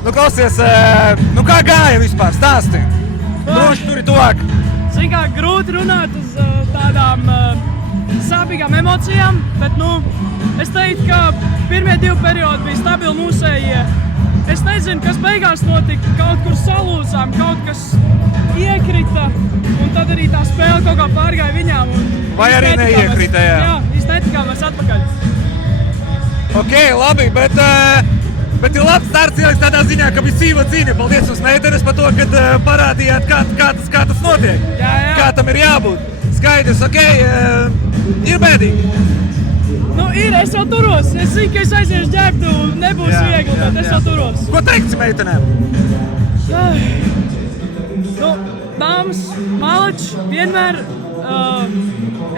Nu, klausies, nu kā gāja vispār? Stāsti. Droši tur ir tuvāk. Zin kā, grūti runāt uz tādām sāpīgām emocijām, bet, es teiktu, ka pirmie 2 periodi bija stabili mūsējie. Es nezinu, kas beigās notika, kaut kur salūzām, kaut kas iekrita, un tad arī tā spēle kaut kā pārgāja viņām. Vai arī neiekrita, jā? Jā, īsti netikām mēs atpakaļ. Ok, labi, bet ir labs starts ieliks tādā ziņā, ka bija sīva cīņa. Paldies jums, meitenes, par to, kad parādījāt, kā tas notiek. Jā. Kā tam ir jābūt. Skaidrs, ok, ir bēdīgi. Ir, es jau turos. Es zinu, ka es aiziešu ģērbtu, nebūs viegli, bet es jau turos. Ko teikts meitenēm? Dāmas, malači, vienmēr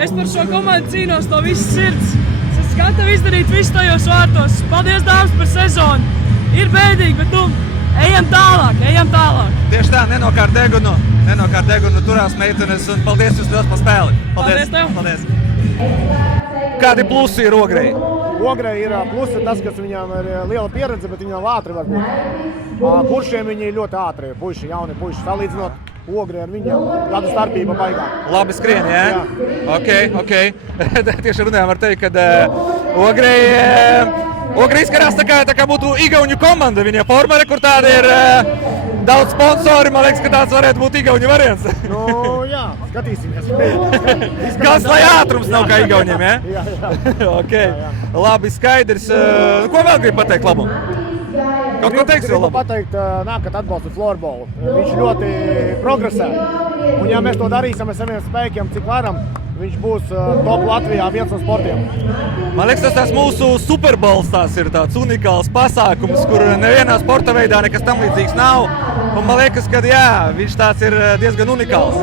es par šo komandu cīnos no visas sirds. Es esmu gatavi izdarīt visu tajos vārtos. Paldies, dāmas, par sezonu. Ir bēdīgi, bet ejam tālāk. Tieši tā, nenokārt degunu, turās meitenes, un paldies jums liels par spēli. Paldies tev. Paldies. Kādi plusi ir Ogrei? Ogrei ir plusi tas, kas viņām ir liela pieredze, bet viņām ātri var būt. Kuršiem viņi ir ļoti ātri, jauni puiši, salīdzinot Ogrei ar viņiem. Gadu starpība baigā. Labi skrien, jā? Ok. Tieši runājām var teikt, ka Ogrei izskatās tā kā būtu igauņu komanda. Viņa formere, kur tāda ir daudz sponsori, man liekas, ka tāds varētu būt igauņu variants. Jā, skatīsimies. Kāds, lai ātrums nav kā igauņiem, ja? Jā. Ok, labi, skaidrs. Ko vēl grib pateikt labu? Kaut ko teiks vēl labu? Gribu pateikt, nākat atbalstu florbolu. Viņš ļoti progresē. Un ja mēs to darīsim ar saviem spēkiem, cik varam, viņš būs top Latvijā viens no sportiem. Man liekas, tas mūsu Superbowls tās ir tāds unikāls pasākums, kur nevienā sporta veidā nekas tam līdzīgs nav. Un man liekas, ka jā, viņš tāds ir diezgan unikāls.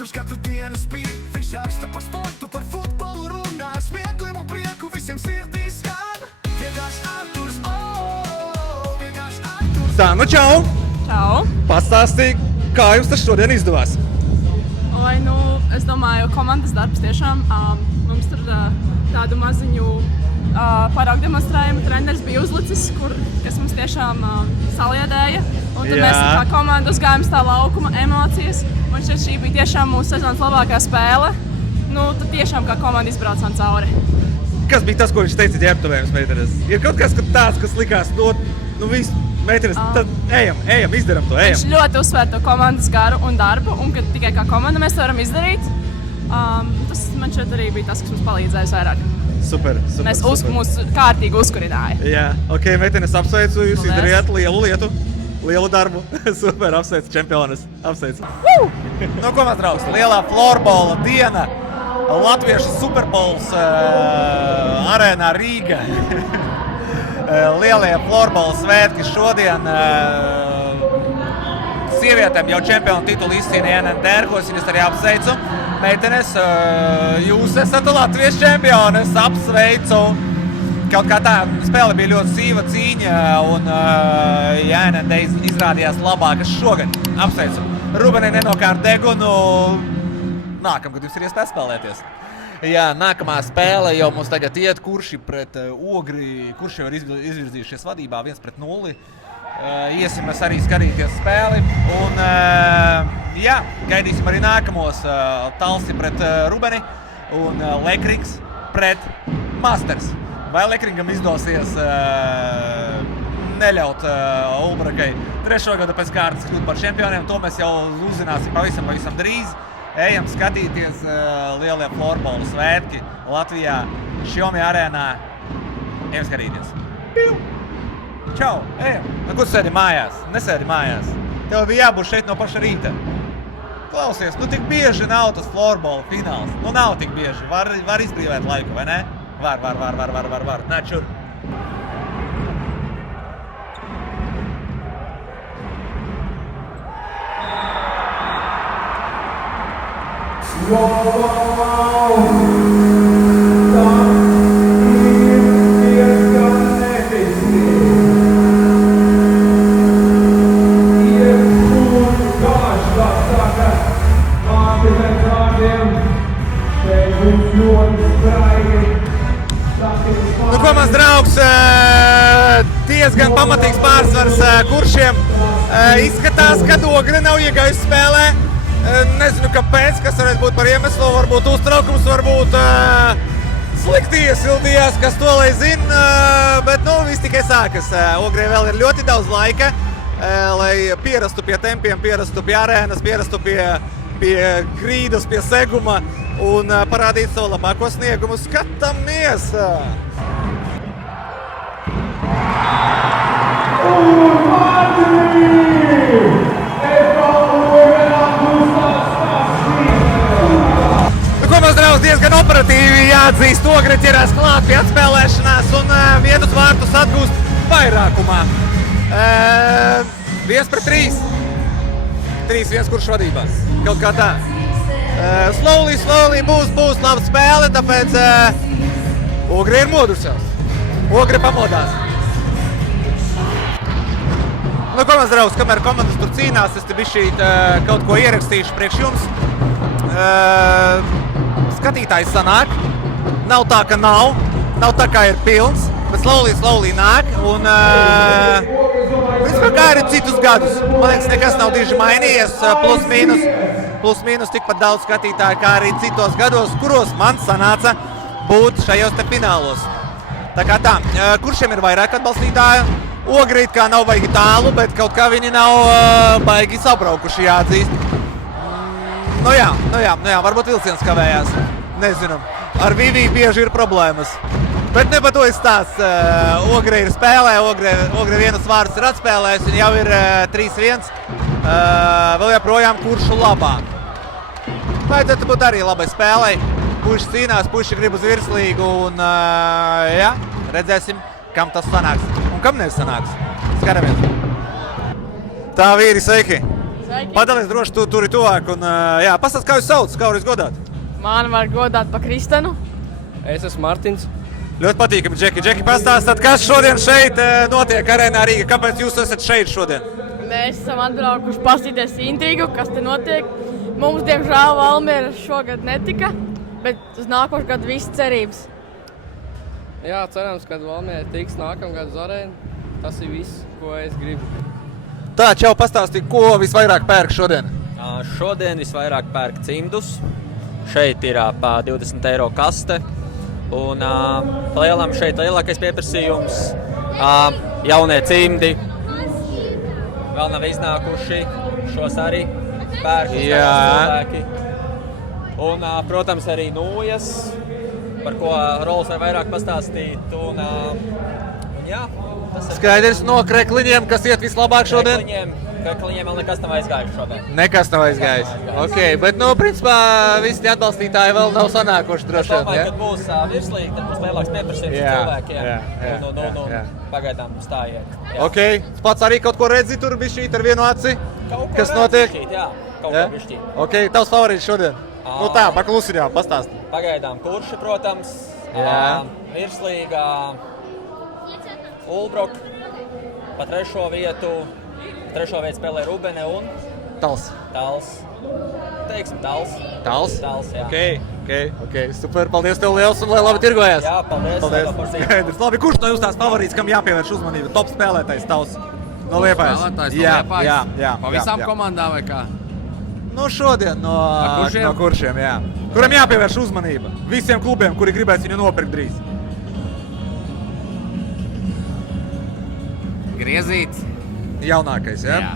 Viņš katru dienu spīd, viņš raksta par sportu, par futbolu runā, smieklim un prieku visiem sirdīs skan. Vienkārši Arturs, vienkārši Arturs. Tā, nu čau! Čau! Pastāstīji, kā jums tas šodien izdevās? Es domāju, komandas darbs tiešām. Mums tur tādu maziņu paraugu demonstrējumu treneris bija uzlicis, kas mums tiešām saliedēja. Un tad mēs kā komanda uzgājām tā laukuma emocijas. Un šī bija tiešām mūsu sezonas labākā spēle. Tad tiešām kā komanda izbraucām cauri. Kas bija tas, ko viņš teica ģērbtuvēm, meitenes? Ir kaut kas tāds, kas likās, viss, meitenes, tad ejam, izdaram to, ejam. Viņš ļoti uzsver to komandas garu un darbu, un ka tikai kā komanda mēs to varam izdarīt. Tas man šeit arī bija tas, kas mums palīdzēja vairāk. Super. Mūs kārtīgi uzkurināja. Jā, ok, meitenes, apsveicu, jūs izdarījāt lielu lietu. Lielu darbu. Super, apsveicu čempionas. Apsveicu. Nu, ko mēs draugs? Lielā florbola diena. Latviešu Superbowls arēnā Rīga. Lielie florbola svētki šodien. Sievietēm jau čempionu titulu izcīnīja NNDR, ko es viņas arī apsveicu. Meitenes, jūs esat Latvijas čempiones. Apsveicu. Kaut kā tā spēle bija ļoti sīva cīņa, un NND izrādījās labākas šogad. Apsveicu. Rubenī nenokārt degunu. Nākamgad jums ir iespēja spēlēties. Jā, nākamā spēle jau mums tagad iet, kurši pret Ogri, kurši jau ir izvirzījušies vadībā 1-0. Iesim mēs arī skatīties spēli. Un gaidīsim arī nākamos. Talsi pret Rubeni un Lekrings pret Masters. Vai Lekringam izdosies neļaut Ulbrakai 3. gadu pēc kārtas kļūt par čempioniem? To mēs jau uzzināsim pavisam drīz. Ejam skatīties lielie florbola svētki Latvijā, Xiaomi arēnā. Ejam skatīties. Čau, ejam. Kur tu sēdi mājās? Nesēdi mājās. Tev bija jābūt šeit no paša rīta. Klausies, tik bieži nav tas florbola fināls. Nav tik bieži. Var izbrīvēt laiku, vai ne? Var. Nāc šur. Saka Nu, ko mans draugs, diezgan pamatīgs pārsvars Kuršiem. Izskatās, ka Ogre nav iegājusi spēlē. Nezinu, kāpēc, kas varētu būt par iemeslu, varbūt uztraukums, varbūt slikti iesildījās, kas to lai zina, bet viss tikai sākas. Ogrei vēl ir ļoti daudz laika, lai pierastu pie tempiem, pierastu pie arēnas, pierastu pie grīdas, pie seguma un parādīt savu labāko sniegumu. Skatāmies! Komās draudz diezgan operatīvi jāatzīst. Ogre ķerās klāt pie atspēlēšanās un vienus vārtus atgūst vairākumā. 1-3. 3-1 kurš vadībā. Kaut kā tā. Slowly būs laba spēle, tāpēc Ogre ir modusies. Ogre pamodās. Nu, komās draudz, kamēr komandas tur cīnās, es te bišķīt kaut ko ierakstīšu priekš jums. Skatītājs sanāk. Nav tā, ka nav tā, kā ir pilns, bet slowly nāk. Un, principā, kā arī citus gadus. Man liekas, nekas nav diži mainījies, plus mīnus tikpat daudz skatītāju, kā arī citos gados, kuros man sanāca būt šajos te finālos. Tā kā tā, Kuršiem ir vairāk atbalstītāju. Ogre it kā nav baigi tālu, bet kaut kā viņi nav baigi sabraukuši, jāatzīst. Nu jā, varbūt vilciens kavējās. Nezinu, ar Viviju bieži ir problēmas. Bet ne par to izstāsts. Ogre ir spēlē, Ogre vienas vārdas ir atspēlējis, un jau ir 3-1. Vēl joprojām Kuršu labā. Vajadzētu būt arī labai spēlei. Puiši cīnās, puiši grib uz virslīgu, un jā, redzēsim, kam tas sanāks un kam nesanāks. Skaramies. Tā, vīri, sveiki! Sveiki! Padalies droši turi tuvāk un jā, pastāst, kā jūs sauc, kā varat godāt? Mani var godāt pa Kristenu. Es esmu Martins. Ļoti patīkami, Džeki. Džeki, pastāstāt, kas šodien šeit notiek Arēnā Rīga? Kāpēc jūs esat šeit šodien? Mēs esam atbraukuši paskatīties intrigu, kas te notiek. Mums, diemžēl, Valmiera šogad netika, bet uz nākošu gadu viss cerības. Jā, cerams, ka Valmiera tiks nākamgad uz arēnu. Tas ir viss, ko es gribu. Tā, Čau, pastāstīja, ko visvairāk pērk šodien? Šodien visvairāk pērk cimdus. Šeit ir pa 20 eiro kaste. Un palielam šeit lielākais pieprasījums. Jaunie cimdi vēl nav iznākuši. Šos arī pērk cilvēki. Un, protams, arī nūjas, par ko Rols var vairāk pastāstīt. Un jā, tas ir Skaidrs no krekliņiem, kas iet vislabāk šodien? Krekliņiem vēl nekas nav aizgājis šodien. Nekas nav aizgājis. Ok, bet, principā, visi atbalstītāji vēl nav sanākuši droši vien, domāju, kad būs virslīgi, tad būs lielāks pieprasījums cilvēkiem. Jā. Pagaidām stājiet. Jā. Ok, pats arī kaut ko redzi tur bišķīt ar vienu aci? Kas notiek? Kaut ko bišķīt. Ok, tavs favorīts šodien? Nu tā, paklusiņām, pastāsti. Pagaidām Kurši, protams. Jā. Virslīgā Ulbrok pa trešo vietu spēlē Rubene un Tals. Teiksim, Tals. Tals? Jā. Ok, super, paldies tev liels un lai labi tirgojies. Jā, paldies. Skaidrs. Labi, kurš no jūs tās favorīts, kam jāpievērš uzmanība? Top spēlētājs Tals. No Liepājas. Jā. Pa visām komandām vai kā? Nu šodien no Kuršiem, jā. Kuram jāpievērš uzmanība? Visiem klubiem, kuri gribēs viņu nopirkt drīz. Griezīts. Jaunākais, jā? Jā.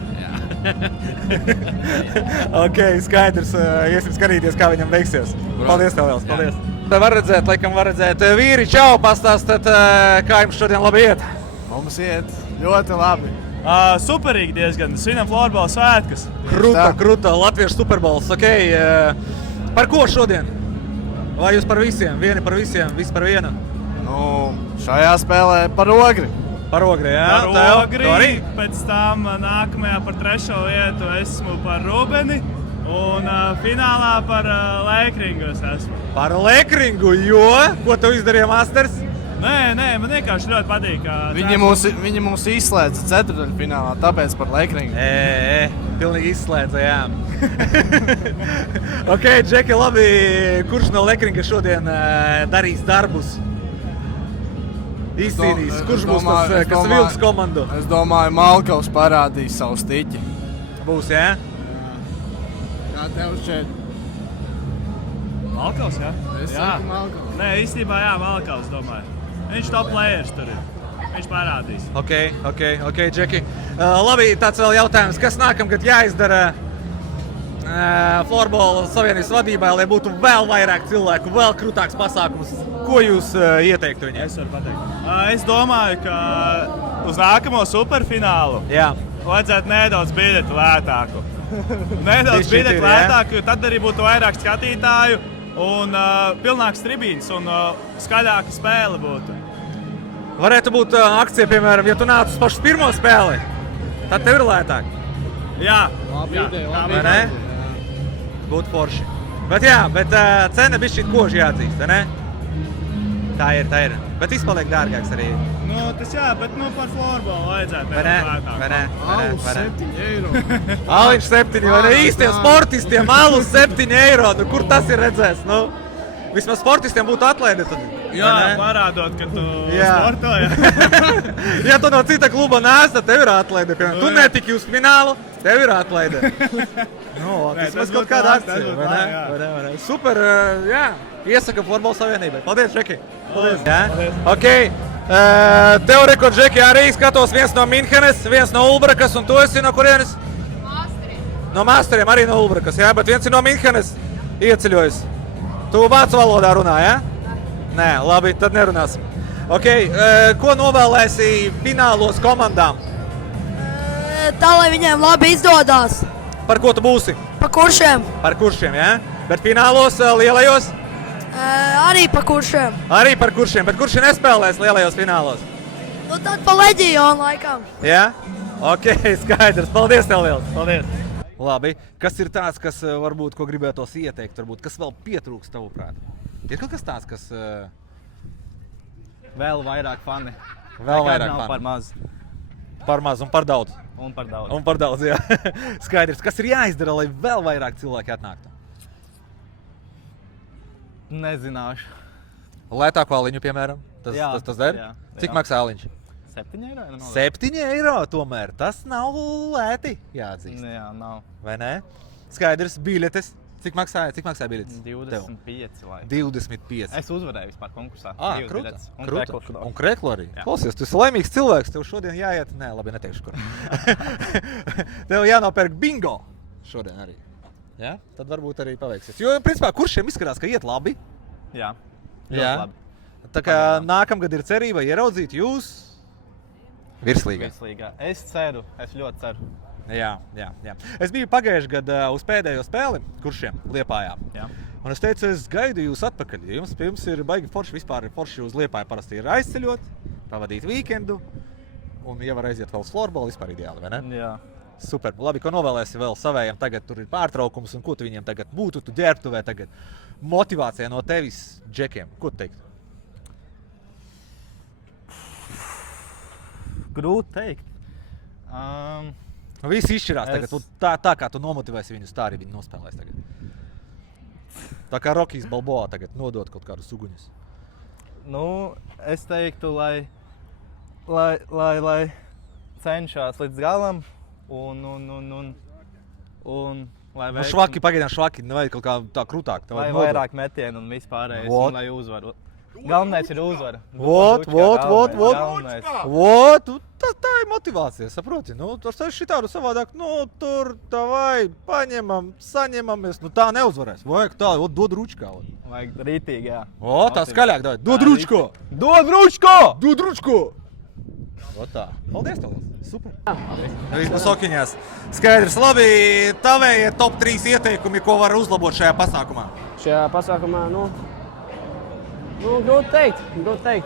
Ok, skaidrs. Iesim skatīties, kā viņam veiksies. Paldies tev liels, paldies. Var redzēt. Vīri, čau, pastāstat, kā jums šodien labi iet? Mums iet ļoti labi. Superīgi diezgan. Svinam florbola svētkus. Kruta, Latviešu superbols. Ok, par ko šodien? Vai jūs par visiem? Vieni par visiem, visi par vienu? Nu, šajā spēlē par Ogri. Par Ogri, jā? Par Ogri, pēc tam nākamajā par trešo vietu esmu par Rubeni un finālā par Lekringu es esmu. Par Lekringu, jo? Ko tev izdarīja Masters? Nē, man vienkārši ļoti patīk. Viņi mūs izslēdza ceturtdaļfinālā, tāpēc par Lekringu. Pilnīgi izslēdza, jā. Ok, Džeki, labi. Kurš no Lekringa šodien darīs darbus? Izcīnīs. Kurš būs tas, kas vilks komandu? Es domāju, Malkovs parādīs savu stiķi. Būs, jā? Kā tev šeit? Malkovs, jā? Es saku Malkovs. Nē, īstenībā jā, Malkovs, domāju. Viņš top players tur ir. Viņš parādīs. Ok, Džeki. Labi, tāds vēl jautājums. Kas nākamgad jāizdara Florbola Savienības vadībai, lai būtu vēl vairāk cilvēku, vēl krūtāks pasākums? Ko jūs ieteiktu viņiem? Es varu pateikt. Es domāju, ka uz nākamo superfinālu vajadzētu nedaudz biļeti lētāku. Nedaudz biļeti lētāku, jo tad arī būtu vairāk skatītāju un pilnāks tribīns un skaļāka spēle būtu. Varētu būt akcija, piemēram, ja tu nāc uz pašu pirmo spēli, tad tev ir lētāk. Jā, vai ne? Būtu forši. Bet cena bišķīt koži jāatzīst, vai ne? Tā ir. Bet izpaliek dārgāks arī. Nu, tas jā, bet par florbolu vajadzētu Vai ne? lētāk. Vai ne? Alus 7 eiro. Aliņš 7, vai ne? Īstiem sportistiem alus 7 eiro. Nu, kur tas ir redzēts? Nu, vismaz sportistiem būtu atlaide tad. Jā, parādot, ka tu sportoji. Ja tu no cita kluba nāc, tad tev ir atlaide. Tu netiki uz finālu, tev ir atlaide. Tas mēs kaut kāda akcija, vai ne? Super, jā. Iesaka Florbola Savienībai. Paldies, Džeki. Paldies. Ok. Tev rekord, Džeki, arī skatos viens no Minhenes, viens no Ulbrakas, un tu esi no kurienes? No Māsteriem, arī no Ulbrakas, jā, bet viens ir no Minhenes ieceļojis. Tu vācu valodā runā, jā? Nē, labi, tad nerunāsim. Ok, ko novēlēsi finālos komandām? Tā, lai viņiem labi izdodās. Par ko tu būsi? Pa kuršiem? Par kuršiem, jā? Bet finālos lielajos? Arī pa kuršiem. Arī par kuršiem, bet kurši nespēlēs lielajos finālos? Nu tad pa leģionu laikam. Jā? Ok, skaidrs. Paldies tev liels. Paldies. Labi, kas ir tāds, kas varbūt, ko gribētos ieteikt, varbūt, kas vēl pietrūks tavuprāt? Ir kaut kas tāds, kas... Vēl vairāk fani. Vēl vairāk nav fani. Par maz. Par maz un par daudz. Un par daudz. Un par daudz, jā. Skaidrs. Kas ir jāizdara, lai vēl vairāk cilvēki atnāktu? Nezināšu. Lētāku aliņu, piemēram. Tas der? Jā. Cik maksā aliņš? 7 eiro? 7 eiro tomēr. Tas nav lēti, jāatzīst. Jā, nav. Vai ne? Skaidrs. Biļetes. Cik maksāja biļetes? 25. Lai. 25. Es uzvarēju vispār konkursā. Krūta. Un Un kreklu arī. Jā. Klausies, tu esi laimīgs cilvēks. Tev šodien jāiet. Nē, labi, neteikšu, kur. Tev jānopērk bingo šodien arī. Ja? Tad varbūt arī paveiksies. Jo, principā, kuršiem izskatās, ka iet labi? Jā. Jā. Labi. Tā kā nākamgad ir cerība ieraudzīt jūs virslīgā. Es ceru, es ļoti ceru. Jā. Es biju pagājuši gadu uz pēdējo spēli kuršiem Liepājā. Jā. Un es teicu, es gaidu jūs atpakaļ. Jums ir baigi forši vispār. Forši uz Liepāju parasti ir aizceļot, pavadīt weekendu. Un, ja var aiziet vēl uz florbolu, vispār ideāli, vai ne? Jā. Super. Labi, ko novēlēsi vēl savējiem? Tagad tur ir pārtraukums, un ko tu viņiem tagad būtu? Tu ģērbtuvē tagad motivācija no tevis džekiem. Ko tu teikt? Grūti teikt. Visi izšķirās tagad. Tā kā tu nomotivēsi viņus, tā arī viņi nospēlēs tagad. Tā kā Rokijs Balboa tagad nodot kaut kādus suguņus. Nu, es teiktu, lai cenšās līdz galam. Un lai Nu, švaki, pagaidām švaki, nevajag kaut kā tā krūtāk. Lai vairāk metienu un vispārējais, un lai uzvaru. Galvenais ir uzvara. Tā ir motivācija, saproti? Nu, tas ir šitādu savādāk, nu, tur, tavai, paņemam, saņemamies. Nu, tā neuzvarēs. Vajag tā, dod ručkā. Vajag rītīgi, jā. Tā skaļāk, davai. Dod ručko! Dod ručko! Tā. Paldies tev! Super! Viss būs okiņās. Skaidrs, labi, tavējie top 3 ieteikumi, ko var uzlabot šajā pasākumā? Šajā pasākumā, grūti teikt.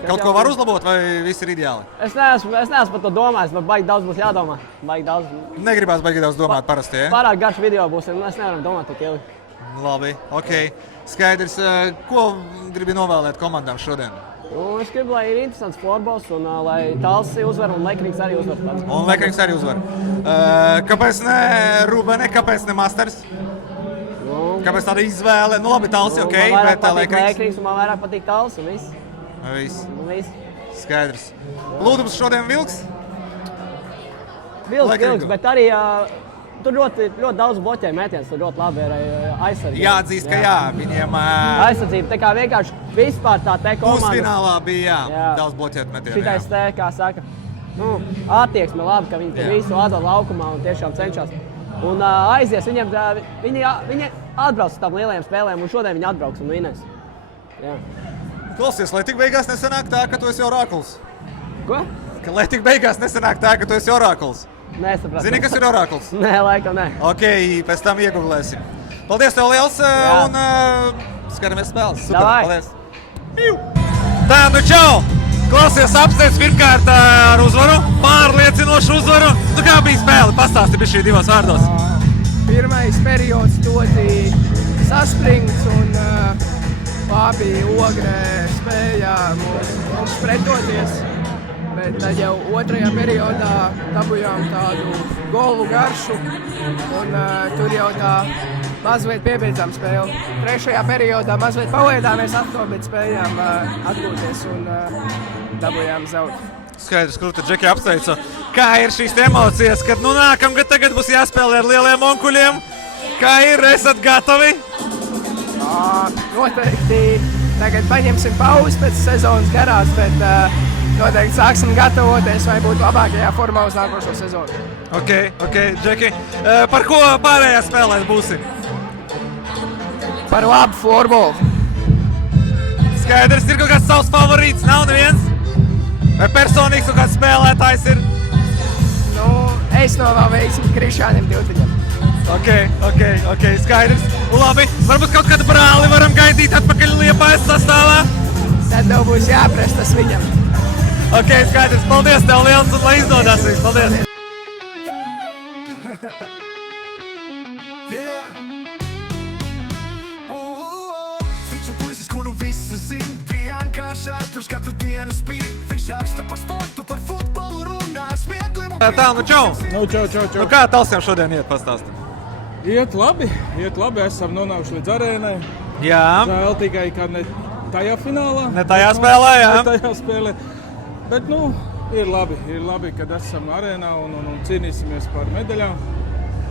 Kaut ko var uzlabot vai viss ir ideāli? Es neesmu par to domājis, bet baigi daudz būs jādomā. Negribās baigi daudz domāt parasti, ja? Pārāk garš video būs, un mēs nevaram domāt tik ilgi. Labi, ok. Skaidrs, ko gribi novēlēt komandām šodien? Es gribu, lai ir interesants florbols un lai Talsi uzvar un Lekrings arī uzvar. Un Lekrings arī uzvar. Kāpēc ne Rubene, kāpēc ne Masters? Kāpēc tāda izvēle? Nu labi, Talsi, ok, bet Lekrings un man vairāk patīk Talsi un viss. Viss. Skaidrs. Lūdums šodien vilks? Vilks, bet arī tur ļoti daudz bloķēja mētienas, tur ļoti labi ir aizsardzība. Jāatzīst, ka jā, viņiem... Aizsardzība, tā kā vienkārši vispār tā te komandas... Pusfinālā bija, daudz bloķēt metienu. Šitais te, kā saka, attieksme labi, ka viņi tur visu atdod laukumā un tiešām cenšas. Un aizies viņiem, viņi atbrauc uz tām lielajām spēlēm un šodien viņi atbrauks un vinēs. Klausies, lai tik beigās nesanāk tā, ka tu esi orakuls. Ko? Lai tik beigās nesanāk tā, ka tu esi orakuls. Nesapratu. Zini, kas ir orakuls? Nē, laikam nē. Ok, pēc tam iegooglēsim. Paldies tev liels un skatāmies spēles. Super, paldies. Tā, nu čau! Klausies, apsteidz pirmkārt ar uzvaru, pārliecinošu uzvaru. Nu kā bija spēle? Pastāsti bišķi divos vārdos. Pirmais periods ļoti saspringts un labi Ogre spēja mums pretoties. Bet tad jau otrajā periodā dabujām tādu golu garšu un tur jau tā mazliet piebeidzām spēli. Trešajā periodā mazliet palaidāmies atkal, bet spējām atgūties un dabujām zaudēt. Skaidrs, krūta Džeki apsveicu. Kā ir šīs emocijas, kad nu nākamgad tagad būs jāspēlē ar lieliem onkuļiem? Kā ir, esat gatavi? Noteikti tagad paņemsim pauzi pēc sezonas garās, bet noteikti sāksim gatavoties, vai būt labākajā formā uz nākošo sezonu. Ok, Džeki. Par ko pārējā spēlēs būsi? Par labu florbolu. Skaidrs, ir kaut kāds savs favorīts, nav neviens? Vai personīgs kaut kāds spēlētājs ir? Nu, es novēlu veiksmi Krišānam Diltiņam. Ok, skaidrs. Labi, varbūt kaut kādu brāli varam gaidīt atpakaļ Liepājas sastāvā? Tad tev būs jāprestas viņam. Ok, skaidrs. Paldies tev liels un lai izdodas viss. Paldies. Viņš ir puisis, kuru visi zin, vienkārši Arturs katru dienu spīd. Viņš raksta par sportu, par futbolu runā, smiekli mums. Tā, nu čau. Čau. Nu kā Talsiem šodien iet, pastāsti? Iet labi, esam nonākuši līdz arēnai. Jā. Žēl tikai, ka ne tajā finālā. Ne tajā spēlē, jā. Ne tajā spēlē. Bet, ir labi, kad esam arēnā un cīnīsimies par medaļām.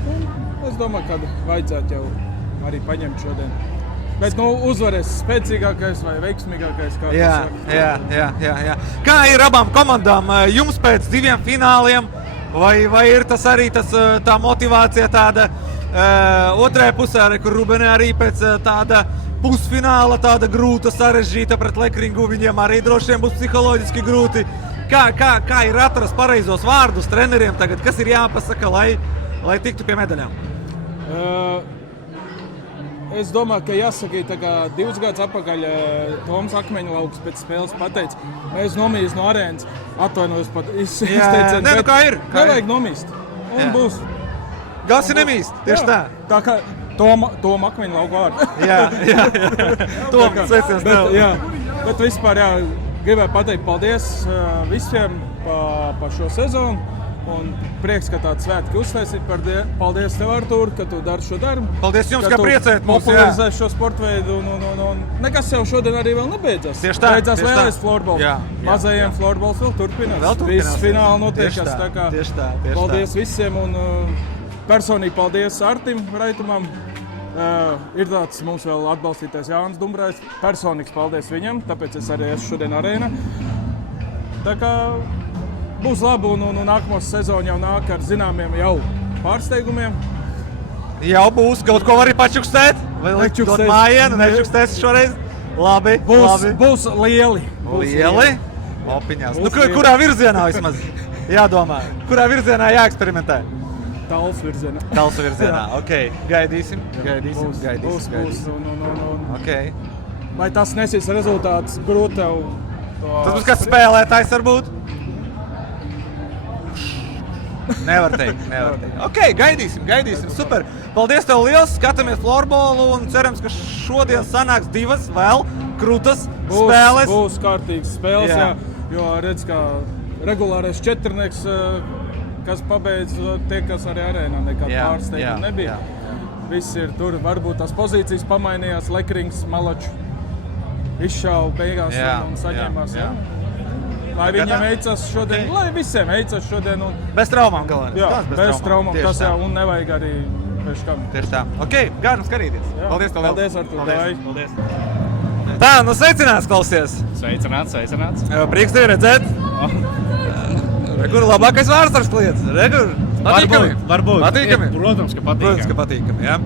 Un es domāju, ka vajadzētu jau arī paņemt šodien. Bet, uzvarēs spēcīgākais vai veiksmīgākais, kā Jā. Kā ir abām komandām? Jums pēc 2 fināliem? Vai ir tas arī tā motivācija tāda otrajā pusē, kur Rubenē arī pēc tāda pusfināla, tāda grūta, sarežģīta pret Lekringu, viņiem arī droši vien būs psiholoģiski grūti. Kā ir atrast pareizos vārdus treneriem tagad? Kas ir jāpasaka, lai tiktu pie medaļām? Es domāju, ka jāsaka, tā kā 2 gadus atpakaļ Toms Akmeņlauks pēc spēles pateica, mēs nomīst no arēnas, atvainojos pat izteicienu, bet kā ir? Nevajag nomīst. Un būs. Gals ir nemīst, tieši tā. Tā kā Tom Akmeņlauku vārdu. Jā. Tom, sveiciens tev. Bet vispār, gribēju pateikt paldies visiem par šo sezonu. Un prieks, ka tāds svētki uztaisīt. Paldies tev, Artūr, ka tu dari šo darbu. Paldies jums, ka priecējat mums. Popularizē šo sporta veidu. Un nekas jau šodien arī vēl nebeidzas. Tieši tā. Beidzās lielais florbols. Mazajiem florbols vēl turpinās. Viss fināli notiekās. Tieši tā. Paldies visiem. Un personīgi paldies Artim Raitumam. Ir tāds mums vēl atbalstītais Jānis Dumbrājs. Personīgs paldies viņam, tāpēc es arī esmu šodien arēnā. Tā kā būs labi un nākamo sezonu jau nāk ar zināmiem jau pārsteigumiem. Jau būs, kaut ko var arī pačukstēt? Vai dot mājienu, nečukstēs šoreiz? Labi. Būs lieli. Lieli? Opiņās. Nu, kurā virzienā vismaz jādomā? Kurā virzienā jāeksperimentē? Talsu virzienā. Talsu virzienā, ok. Gaidīsim. Būs. Okay. Vai tas nesīs rezultāts grūti tev? Tas būs kāds spēlētājs varbūt? Nevar teikt. Ok, gaidīsim, super. Paldies tev liels, skatāmies florbolu un cerams, ka šodien sanāks 2 vēl krūtas spēles. Būs kārtīgas spēles, jā. Jo redz, kā regulārais četrnieks, kas pabeidz, tie, kas arī arēnā nekāda pārsteiguma nebija. Viss ir tur, varbūt tās pozīcijas pamainījās, Lekrings, Malačs izšāva beigās un saņēmās. Lai viņiem veicas šodien, lai visiem veicas šodien. Bez traumām galvenais. Jā, bez traumām, tas jau, un nevajag arī pēc kam. Tieši tā. Ok, gāram skatīties. Paldies, tev. Paldies, Artur. Paldies. Tā, nu sveicināts, klausies. Sveicināts. Prieks tevi redzēt. Kur labākais vārdsargs kliedz? Patīkami? Varbūt. Patīkami? Protams, ka patīkami, jā.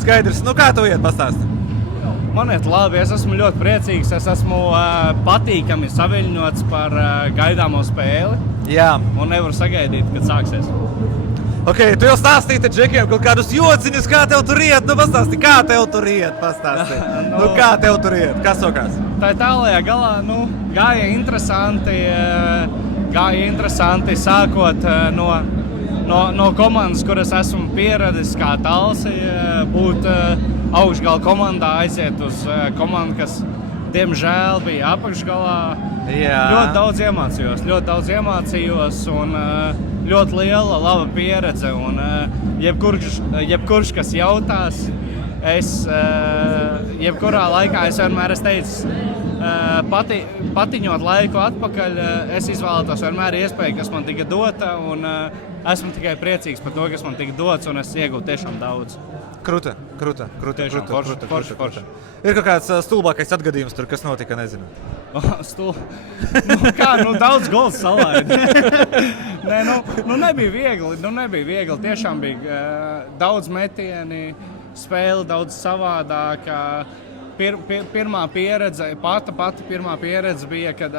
Skaidrs. Nu, kā tu iet pastāsti? Man iet labi, es esmu ļoti priecīgs, es esmu patīkami saviļņots par gaidāmo spēli. Jā. Un nevaru sagaidīt, kad sāksies. Ok, tu jau stāstīji te džekiem kaut kādus jociņus, kā tev tur iet, nu pastāsti, kā tev tur iet, pastāsti. Kā tev tur iet, kas sokās? Tā tālajā galā, gāja interesanti sākot no komandas, kuras esmu pieradis kā Talsi, būt augšgala komandā, aiziet uz komandu, kas diemžēl bija apakšgalā. Ļoti daudz iemācījos un ļoti liela, laba pieredze. Un, jebkurš, kas jautās, jebkurā laikā es vienmēr teicu, patiņot laiku atpakaļ, es izvēlētos vienmēr iespēju, kas man tika dota, un esmu tikai priecīgs par to, kas man tika dots, un es iegūtu tiešām daudz. Kruta. Ir kaut kāds stulbākais atgadījums tur, kas notika, nezinu. Daudz gols salaida. Nebija viegli. Tiešām bija daudz metieni, spēle daudz savādākā. Pirmā pieredze, pati pirmā pieredze bija, kad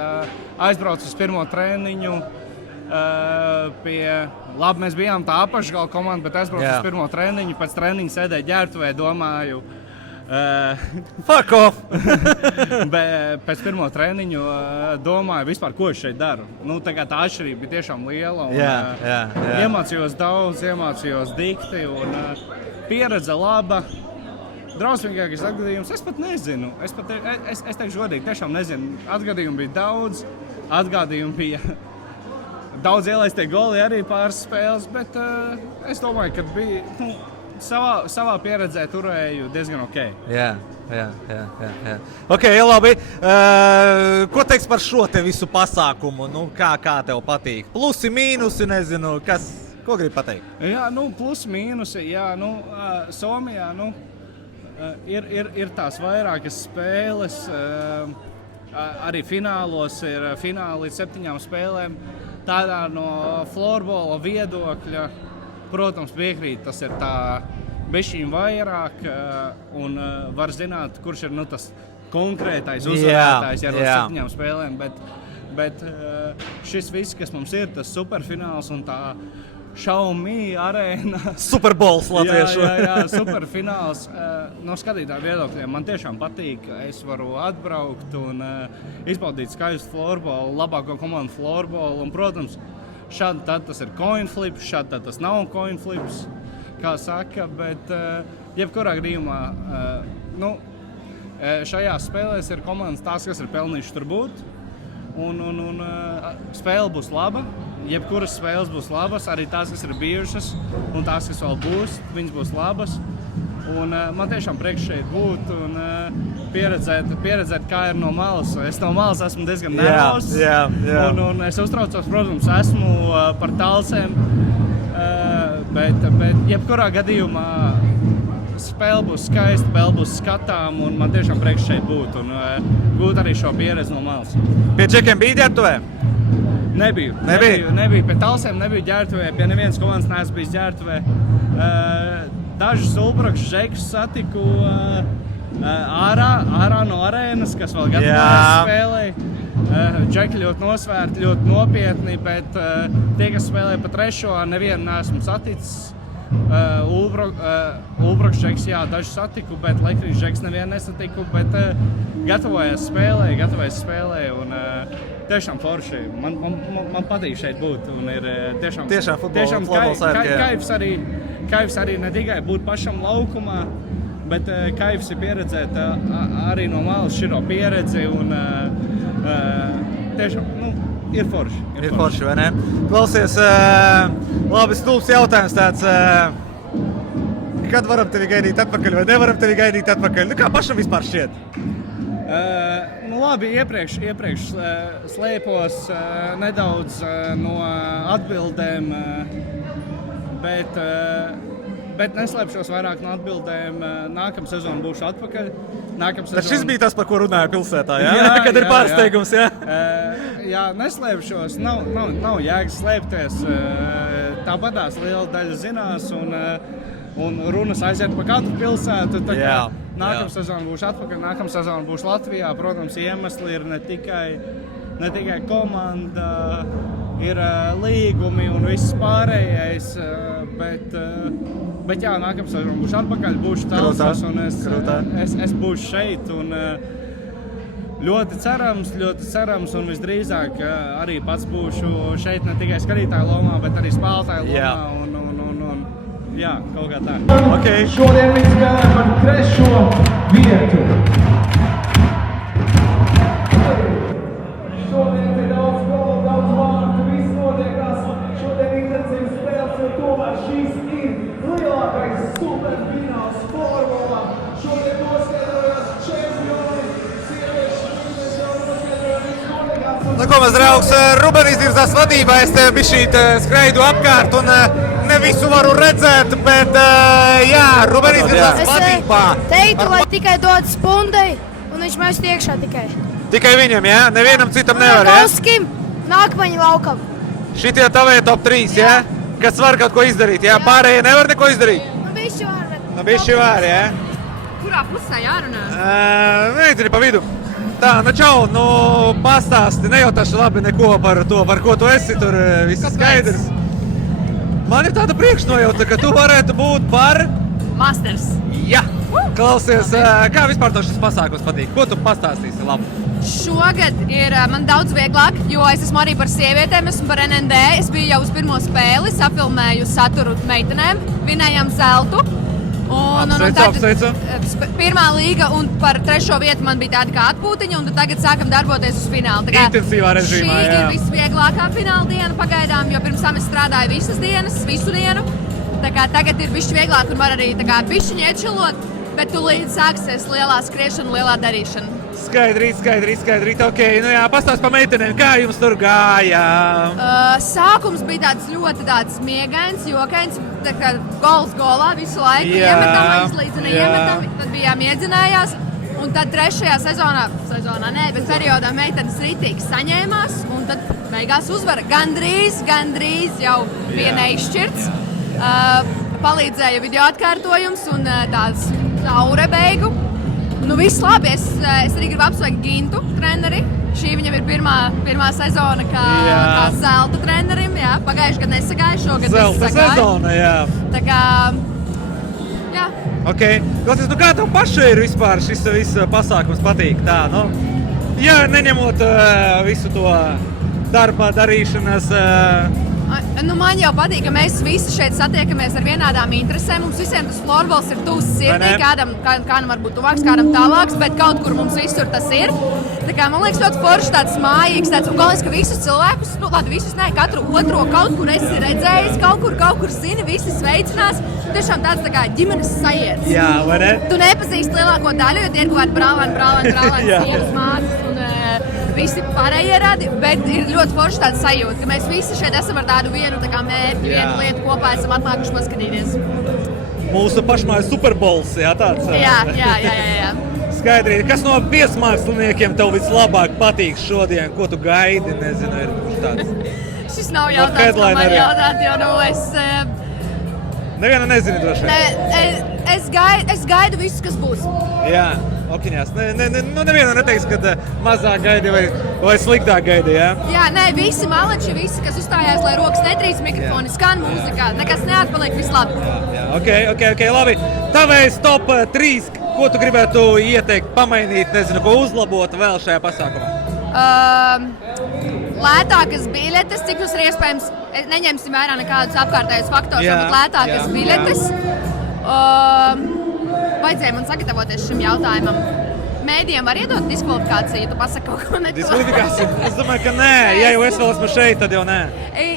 aizbraucu uz pirmo treniņu. Labi, mēs bijām tā apakšgala komanda, bet aizbraucu uz pirmo treniņu. Pēc treniņa sēdēju ģērbtuvē, domāju, fuck off! Pēc pirmo treniņu domāju, vispār, ko es šeit daru. Tā atšķirība bija tiešām liela. Iemācījos daudz, iemācījos dikti un pieredze laba. Drausmīgākais atgadījums, es pat nezinu. Es teikšu godīgi, tiešām nezinu. Atgadījumi bija daudz, daudz ielaistie goli arī pāris spēles, bet es domāju, ka bija savā pieredzē turēju diezgan ok. Jā. Ok, labi. Ko teiks par šo te visu pasākumu? Kā tev patīk? Plusi, mīnusi, nezinu, ko gribi pateikt? Jā, plusi, mīnusi, Somijā, ir tās vairākas spēles, arī finālos ir fināli līdz 7 spēlēm. Tādā no florbola viedokļa, protams, piekrīt, tas ir tā bišķiņ vairāk un var zināt, kurš ir tas konkrētais uzvarētājs ar 7 spēlēm, bet šis viss, kas mums ir, tas superfināls un tā Xiaomi arēna. Superbols latviešu. Jā, superfināls. No skatītāju viedokļiem man tiešām patīk. Es varu atbraukt un izbaudīt skaistu florbolu, labāko komandu florbolu. Un, protams, šādi tad tas ir coin flips, šādi tad tas nav coin flips, kā saka, bet jebkurā gadījumā, šajās spēlēs ir komandas tās, kas ir pelnījuši tur būt. Un spēle būs laba. Jebkuras spēles būs labas, arī tās, kas ir bijušas, un tās, kas vēl būs, viņas būs labas. Un man tiešām prieks šeit būt un pieredzēt, kā ir no malas. Es no malas esmu diezgan nervos. Un es uztraucos, protams, esmu par Talsiem, bet jebkurā gadījumā spēle būs skaista, spēle būs skatām, un man tiešām prieks šeit būt un gūt arī šo pieredzi no malas. Pie džekiem bija ģērbtuvē? Nebiju. Pie Talsiem nebiju ģērbtuvē, pie nevienas komandas neesmu bijis ģērbtuvē. Dažus Ulbrakšs džekus satiku ārā no arēnas, kas vēl gatavojas spēlei. Džeki ļoti nosvērti, ļoti nopietni, bet tie, kas spēlē pa trešo, nevienu neesmu saticis. Ulbrakšs džeks, dažus satiku, bet Lekrīgs džeks nevienu nesatiku, bet gatavojas spēlē un tiešām forši. Man patīk šeit būt un ir tiešām kaifs arī ne tikai būt pašam laukumā, Bet kaifs ir pieredzēt arī no malas širo pieredzi un tiešām, ir forši. Ir forši, vai ne? Klausies, labi, stulbs jautājums tāds. Kad varam tevi gaidīt atpakaļ vai nevaram tevi gaidīt atpakaļ? Kā pašam vispār šķiet? Labi, iepriekš slēpos nedaudz no atbildēm, bet neslēpšos vairāk no atbildēm. Nākamā sezona būšu atpakaļ. Tas šis bija tas, par ko runāja pilsētā, jā? Kad ir pārsteigums, jā? Jā, neslēpšos, nav jēgas slēpties. Tāpatās liela daļa zinās un runas aiziet pa katru pilsētu. Nākamā sezona būšu atpakaļ, nākamā sezona būšu Latvijā. Protams, iemesli ir ne tikai komanda, ir līgumi un viss pārējais, bet jā, nākamā sezona būšu atpakaļ, būšu Talsos un es būšu šeit. Un, ļoti cerams un visdrīzāk arī pats būšu šeit ne tikai skatītāju lomā, bet arī spēlētāju lomā. Jā, kaut kā tā. Okay. Šodien mēs spēlējam par 3. vietu. Šodien ir daudz golu, daudz vārtu, viss notiekās. Šodien intensīvas spēles, jo tomēr šīs ir lielākais superfināls formulā. Šodien noskaidrojās čempioni, sieviešu līmenis jau noskaidroja, viss notiekās. Nu, ko mēs, draugs, Rubenis Dirzās vadībā, es te bišķīt skraidu apkārt un ne visu varu redzēt, bet jā, Rubenis Dirzās vadībā. Es teiktu, lai tikai dod Spundai, un viņš mēs iekšā tikai. Tikai viņam, jā? Nevienam citam nevar, jā? Kauskim, nākamaņi laukam. Šitie tavie top 3, jā? Kas var kaut ko izdarīt, jā? Pārējie nevar neko izdarīt? Bišķi var, jā? Kurā pusē jārunā? Meitini pa vidu. Tā, čau, pastāsti, nejautāšu labi neko par to, par ko tu esi, tur viss skaidrs. Man ir tāda priekšnojauta, ka tu varētu būt par... Masters. Jā. Klausies, kā vispār tev šis pasākums patīk? Ko tu pastāstīsi labu? Šogad ir man daudz vieglāk, jo es esmu arī par sievietēm, esmu par NND. Es biju jau uz pirmo spēli, sapilmēju saturu meitenēm, vinējām zeltu. Apsveicu. Pirmā līga un par 3. vietu man bija tāda kā atpūtiņa, un tagad sākam darboties uz finālu. Intensīvā režīmā, jā. Šī ir visvieglākā fināla diena pagaidām, jo pirms tam es strādāju visas dienas, visu dienu. Tā kā tagad ir bišķi vieglāk un var arī bišķiņi iečilot, bet tu līdz sāksies lielā skriešana, lielā darīšana. Skaidrīt, ok. Nu jā, pastāst pa meitenēm, kā jums tur gāja? Sākums bija tāds miegains, jokains, tā kā gols golā visu laiku, iemetam, aizlīdzina, iemetam, tad bijām iedzinājās. Un tad 3. bet periodā meitenes ritīgi saņēmās, un tad beigās uzvara. Gandrīz jau bija neizšķirts. Palīdzēja video atkārtojums un tāds aure beigu. Nu, viss labi. Es arī gribu apsveikt Gintu, treneri. Šī viņam ir pirmā sezona kā zelta trenerim. Jā. Pagājuši gadu nesagāja, šogad zelta sezona, jā. Tā kā, jā. Ok. Klausies, kā tev pašai ir vispār šis viss pasākums patīk? Tā, jā, neņemot visu to darba darīšanas... Man jau patīk, ka mēs visi šeit satiekamies ar vienādām interesēm. Mums visiem tas florbols ir tuvs sirdī, kādam varbūt tuvāks, kādam tālāks, bet kaut kur mums visur tas ir. Tā kā, man liekas, ļoti forši, tāds mājīgs, un galvenais, ka visus cilvēkus, visus ne, katru otro kaut kur esi redzējis, kaut kur zini, visi sveicinās. Tiešām tāds tā kā ģimenes sajiets. Jā, vai ne? Tu nepazīsti lielāko daļu, jo tie ir kaut kādi brālēni, sievas, māsas un visi pārējie radi, bet ir ļoti forši tāds sajūta, ka mēs visi šeit esam ar tādu vienu tā kā mērķi, vienu lietu kopā esam atnākuši paskatīties. Mūsu pašmājas Superbols, jā, tāds? Jā. Skaidrīt, kas no viesmāksliniekiem tev vislabāk patīk šodien? Ko tu gaidi? Nezinu, ir tāds. Šis nav jautājums, ko man jautāt, jo es... Neviena nezini droši vien. Es gaidu visus, kas būs. Jā, okiņās. Neviena neteiks, ka mazāk gaidi vai sliktāk gaidi, jā? Jā, visi maleči, visi, kas uzstājās, lai rokas netrīc mikrofoni, skan mūzikā, nekas neatpaliek, viss labi. Jā, ok, labi. Tavējs top 3, ko tu gribētu ieteikt, pamainīt, nezinu, ko uzlabot vēl šajā pasākumā? Lētākas biļetes, cik mums ir iespējams, neņemsim vērā nekādus apkārtējus faktorus, bet lētākas biļetes. vajadzēja man sagatavoties šim jautājumam. Mēdījiem var iedot diskvalifikāciju, tu pasaki kaut ko neklāt. Diskvalifikācija? Es domāju, ka nē. Ja jau es vēl esmu šeit, tad jau nē.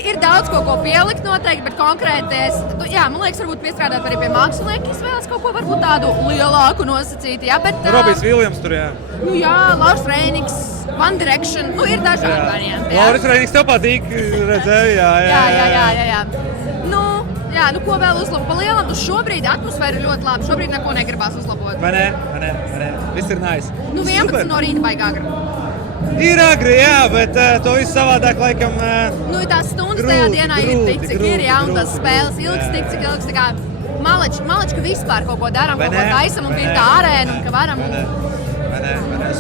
Ir daudz ko pielikt noteikti, bet konkrēti man liekas, varbūt piestrādāt arī pie mākslinieka izvēles kaut ko varbūt tādu lielāku nosacītu, jā, bet... Robijs Viljams tur, jā. Nu jā, Lauris Reinings, One Direction, ir dažādi varianti, jā. Lauris Reinings tev patīk, redzēju, jā. Nu ko vēl uzlabot? Pa lielam, tu šobrīd atmosfēra ir ļoti labi, šobrīd neko negribās uzlabot. Vai ne? Viss ir nice. 11 no rīta baigā agri. Ir agri, jā, bet to visu savādāk laikam... Tās stundas tajā dienā ir tik, cik ir, jā, un tās spēles ilgs, tik, cik ilgs, tā kā Malič, ka vispār kaut ko darām, kaut ko taisam, un ka ir tā arēna, un ka varam.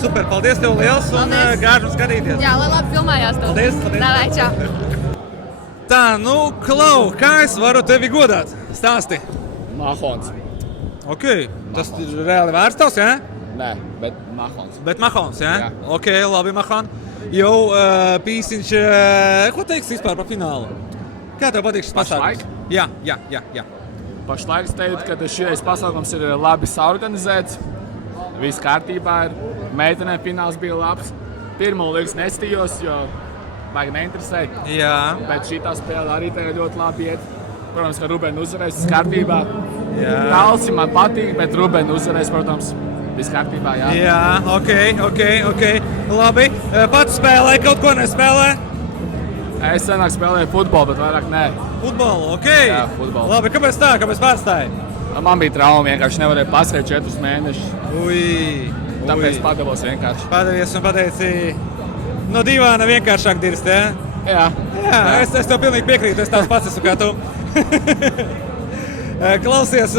Super, paldies tev liels, un gāžam skatīties. Jā, lai labi filmējās tev. Paldies. Davai, čau. Tā, Klau, kā es varu tevi godāt? Stāsti. Mahons. Ok, tas ir reāli vērts tavs, jā? Nē, bet Mahons. Bet Mahons, jā? Ok, labi, Mahon. Jau Pīsiņš, ko teiks vispār par finālu? Kā tev patīk šis pasākums? Jā. Pašlaik es teiktu, ka šis pasākums ir labi saorganizēts. Viss kārtībā ir. Meitenēm fināls bija labs. Pirmo liekas nestījos, jo baigi neinteresē. Jā. Bet šī spēle arī tagad ļoti labi iet. Protams, ka Rubēna uzvarēs, viss kārtībā. Jā. Talsi man patīk, bet Rubēna uzvarēs, protams, viss kārtībā, jā. Jā, ok. Labi, pats spēlē, kaut ko nespēlē? Es senāk spēlēju futbolu, bet vairāk nē. Futbolu, ok. Jā, futbolu. Labi, kāpēc tā? Kāpēc pārstāji? Man bija trauma, vienkārši nevarēju pasēt 4 mēnešus. Tāpēc padavos vienkārši. Padavies un pateici... No divāna vienkāršāk dirst, jā? Jā. Es tev pilnīgi piekrītu, es tāds pats esmu kā tu. Klausies,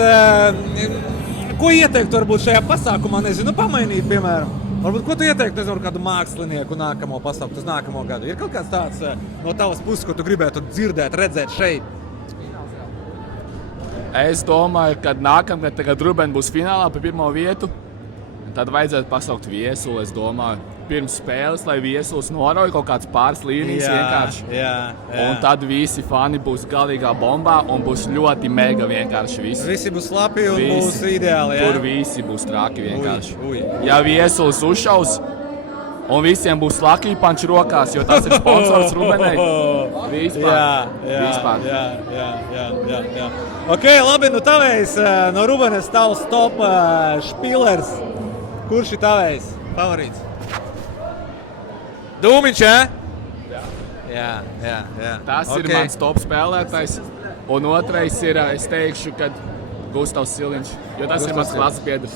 ko ieteiktu varbūt šajā pasākumā, nezinu, pamainīt, piemēram? Varbūt, ko tu ieteiktu, nezinu, kādu mākslinieku nākamo pasākumu, uz nākamo gadu? Ir kaut kāds tāds no tavas puses, ko tu gribētu dzirdēt, redzēt šeit? Es domāju, ka nākamgad, kad Rubēna būs finālā pa pirmo vietu, tad vajadzētu pasaukt viesuli, es domāju. Pirms spēles, lai viesulis norauj kaut kāds pāris līnijas vienkārši. Jā. Un tad visi fani būs galīgā bombā un būs ļoti mega vienkārši visi. Visi būs labi un būs ideāli, jā? Tur visi būs traki vienkārši. Ja viesulis uzšaus un visiem būs Lucky Punch rokās, jo tas ir sponsors Rubēnai. Vispār. Jā. Ok, labi, tavējs no Rubēnes tavs top špīlers. Kurš ir tavējs favorīts? Dūmiņš, jā? Jā. Tas ir mans top spēlētājs. Un otrais ir, es teikšu, kad Gustavs Siliņš, jo tas ir mans klases biedrs.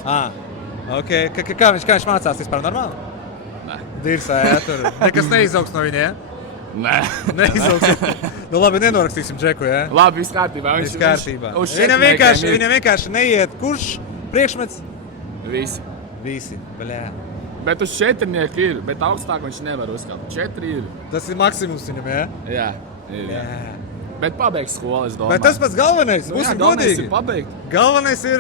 Ok, kā viņš mācās vispār normāli? Nē. Dirsā, jā, tur. Nekas neizaugs no viņa, jā? Nē. Neizaugs. Labi, nenorakstīsim Džeku, jā? Labi, viss kārtībā. Viss kārtībā. Viņam vienkārši neiet. Kurš priekšmets? Visi, bļā. Bet uz 4 ir, bet augstāk viņš nevar uzkāpt. 4 ir. Tas ir maksimums viņam, jā? Jā, ir. Bet pabeigts skolu, es domāju. Bet tas pats galvenais, būsim godīgi. Ir pabeigt. Galvenais ir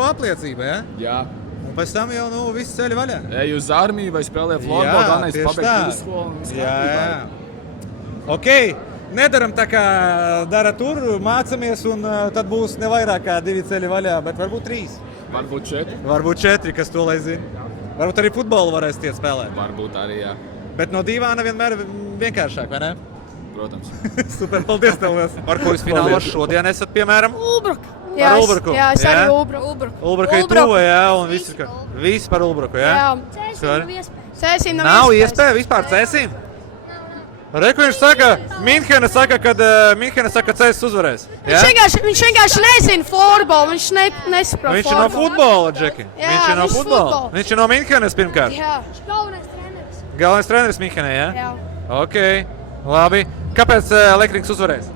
apliecība, jā? Jā. Un pēc tam jau visi ceļi vaļā. Ej uz armiju vai spēlē florbolu, galvenais pabeigt vidusskolu un viss kārtībā. Jā. Ok, nedaram tā kā dara tur, mācamies un tad būs ne vairāk kā 2 ceļi vaļā, bet varbūt 3. Varbūt 4. Varbūt 4, kas to lai zina. Varbūt arī futbolu varēs tiet spēlēt. Varbūt arī, jā. Bet no divāna vienmēr vienkāršāk, vai ne? Protams. Super, paldies tev. Ar ko jūs finālā šodien esat, piemēram? Ulbruku. Par Ulbruku? Jā, es arī Ulbruku. Ulbruka ir tuva, jā, un viss par Ulbruku, jā? Jā. Cēsim nav iespēja vispār cēsim? Reku viņš saka, Minhena saka, kad Cēsis uzvarēs. Viņš vienkārši nezina florbolu, viņš nesaprot Viņš ir no futbola, Džeki. Viņš ir no futbola. Viņš ir no Minhenes pirmkārt. Jā. Galvenais treneris. Galvenais treneris Minhenē, jā? Jā. Ok, labi. Kāpēc Lekrings uzvarēs?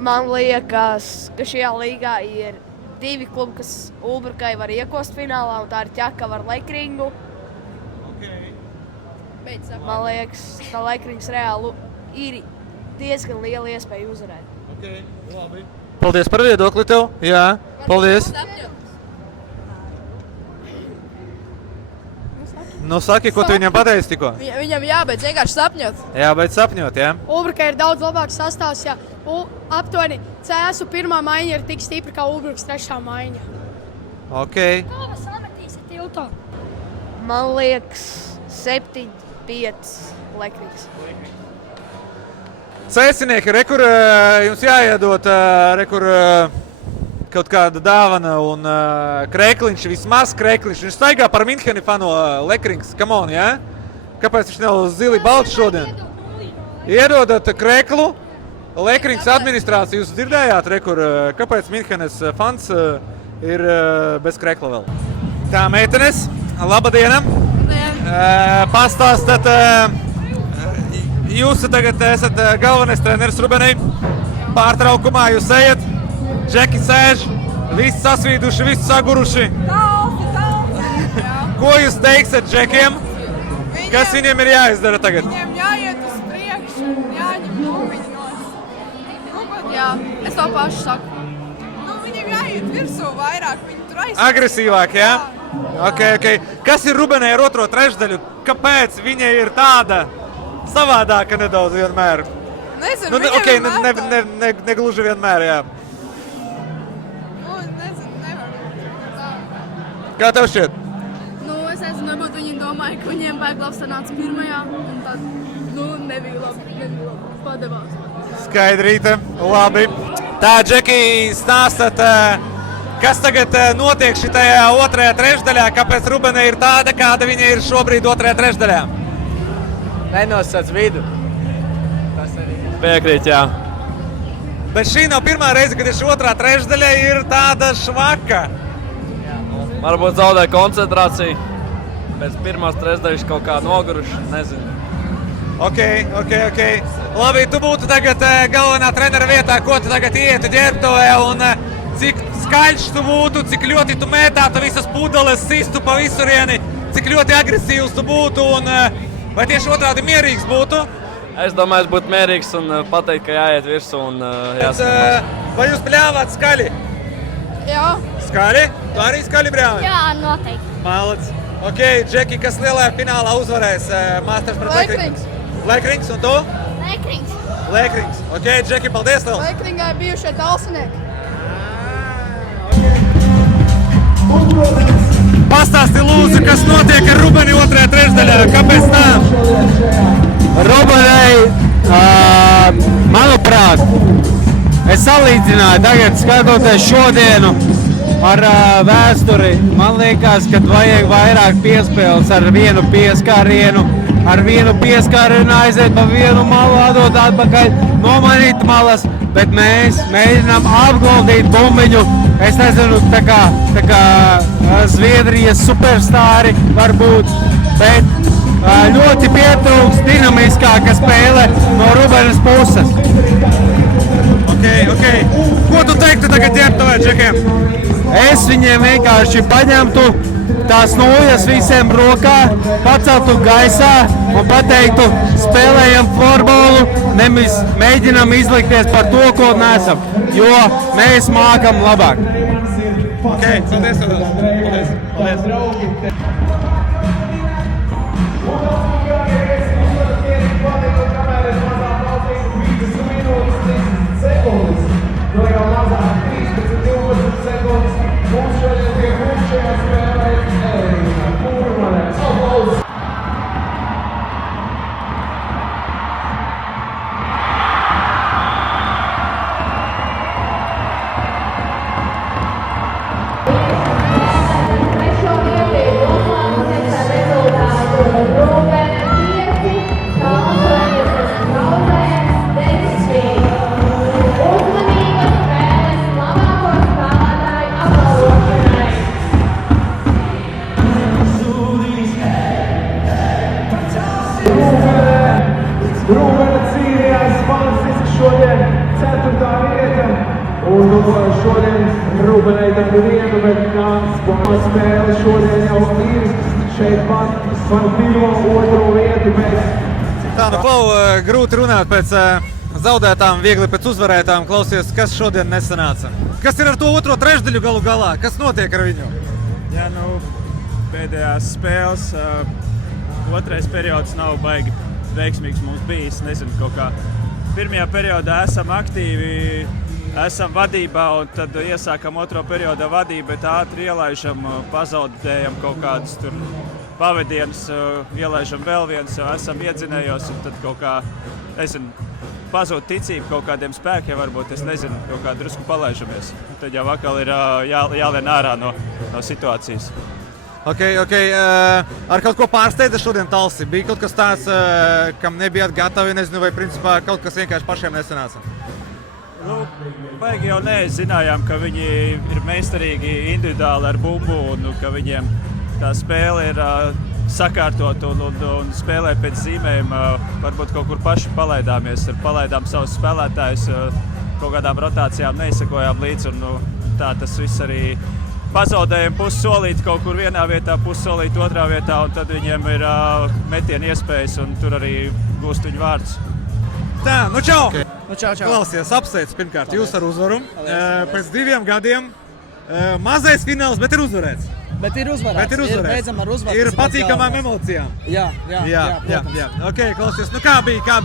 Man liekas, ka šajā līgā ir 2 klubi, kas Ulbrukai var iekost finālā, un tā ir Ķekava ar Lekringu. Man liekas, ka Lekrings reāli ir diezgan liela iespēja uzvarēt. Ok, labi. Paldies par viedokli tev. Jā, paldies. Nu, saki, ko tu viņam pateici tikko? Viņam jābeidz vienkārši sapņot. Jābeidz sapņot, jā? Ulbrukai ir daudz labāks sastāvs, ja aptuveni Cēsu pirmā maiņa ir tik stipra kā Ulbrukas 3. maiņa. Ok. Man liekas, 7-5 Lekrings. Cēsinieki, rekur jums jāiedot rekur kaut kāda dāvana un Krekliņš, vismaz Krekliņš. Viņš staigā par Minheni fano Lekrings, come on, jā? Kāpēc viņš nav zili balts šodien? Iedodat Kreklu, Lekrings administrāciju, jūs dzirdējāt, rekur, kāpēc Minhenes fans ir bez Krekla vēl? Tā, meitenes, labadiena! Pastāstat, jūs tagad esat galvenais treneris Rubenī, pārtraukumā jūs ejat, Džeki sēž, visi sasvīduši, visi saguruši. Ko jūs teiksiet Džekiem? Kas viņiem ir jāizdara tagad? Viņiem jāiet uz priekšu, jāņem noviņi nos. Jā, es to pašu saku. Viņiem jāiet virsū vairāk, viņi tur aizsaka. Agresīvāk, jā? Ok. Kas ir Rubenē ar otro trešdaļu? Kāpēc viņa ir tāda savādāka nedaudz vienmēr? Nezinu, viņiem vienmēr tā. Negluži vienmēr, jā. Nezinu, nevaru. Kā tev šķiet? Es nezinu, varbūt viņi domāja, ka viņiem Bēglavs sanāca pirmajā, un tad, nebija labi, padevās. Skaidrīte, labi. Tā, Džeki, stāstat, kas tagad notiek šitajā otrajā trešdaļā, kāpēc Rubenē ir tāda, kāda viņa ir šobrīd otrajā trešdaļā? Nenosacīts vidu. Piekrīt, jā. Bet šī nav pirmā reize, kad šī otrā trešdaļa ir tāda švaka. Varbūt zaudē koncentrāciju. Pēc pirmās trešdaļas kaut kā noguruši, nezinu. Ok. Labi, tu būtu tagad galvenā trenera vietā, ko tu tagad ietu ģērbtuvē un cik skaļš tu būtu, cik ļoti tu mētātu visas pudeles, sistu pa visurieni, cik ļoti agresīvs tu būtu un vai tieši otrādi mierīgs būtu? Es domāju, es būtu mierīgs un pateikt, ka jāiet virsū un jāsaka. Vai jūs bļāvāt skaļi? Jā. Skaļi? Tu arī skaļi bļāvi? Jā, noteikti. Malac. Ok, Džeki, kas lielajā finālā uzvarēs Masters pret Lekrings? Lekrings, un tu? Lekrings. Ok, Džeki, paldies tev! Lekringai bijušie talsinieki. Pastāsti lūdzu, kas notiek ar Rubeni otrajā trešdaļā, kāpēc tā? Rubenei, manuprāt, es salīdzināju tagad skatoties šodienu ar vēsturi. Man liekas, ka vajag vairāk piespēles ar vienu pieskārienu. Ar vienu pieskārienu aiziet pa vienu malu, atdot atpakaļ, nomainīt malas, bet mēs mēģinām apguldīt bumbiņu. Es nezinu, tā kā Zviedrijas superstāri varbūt, bet ļoti pietrūks dinamiskāka spēle no Rubenes puses. Ok. Ko tu teiktu tagad ģērbtuvē Džekiem? Es viņiem vienkārši paņemtu tās nūjas visiem rokā, paceltu gaisā un pateiktu, spēlējam florbolu, nevis mēģinam izlikties par to, ko nesam, jo mēs mākam labāk. Ok, paldies. Rūbena cīnījās fantastiski šodien 4. vieta. Un šodien Rūbenai dabū vienu, bet kāds spēle šodien jau ir šeit par pirmo, otro vietu. Tā, Klau, grūti runāt pēc zaudētām, viegli pēc uzvarētām. Klausies, kas šodien nesanāca? Kas ir ar to otro trešdaļu galu galā? Kas notiek ar viņu? Jā, pēdējās spēles otrais periods nav baigi veiksmīgs mums bijis. Nezinu, kaut kā pirmajā periodā esam aktīvi esam vadībā un tad iesākam otro periodu vadību, bet ātri ielaižam, pazaudējam kaut kādus tur pavadienus, ielaižam vēl viens, esam iedzinējos un tad kaut kā, nezinu, pazūd ticība kaut kādiem spēkiem, varbūt, es nezinu, kaut kā drusku palaižamies. Tad jau atkal ir jālien ārā no situācijas. Ok. Ar kaut ko pārsteidza šodien Talsi? Bija kaut kas tāds, kam nebijāt gatavi, nezinu, vai principā kaut kas vienkārši pašiem nesanāca? Nu, baigi jau zinājām, ka viņi ir meistarīgi individuāli ar bumbu un ka viņiem tā spēle ir sakārtot un spēlē pēc zīmēm. Varbūt kaut kur paši palaidāmies, palaidām savus spēlētājus, kaut kādām rotācijām neizsakojām līdzi. Un, tā tas viss arī pazaudējam pussolīt kaut kur vienā vietā, pussolīt otrā vietā, un tad viņiem ir metienu iespējas un tur arī gūst viņu vārdus. Tā, nu čau! Okay. Čau. Klausies, apsveicu pirmkārt jūs ar uzvaru. Pēc 2 gadiem mazais fināls, bet ir uzvarēts. Bet ir uzvarēts. Beidzam ar uzvaru. Ir patīkamām emocijām. Jā. Ok, klausies, nu kā bija?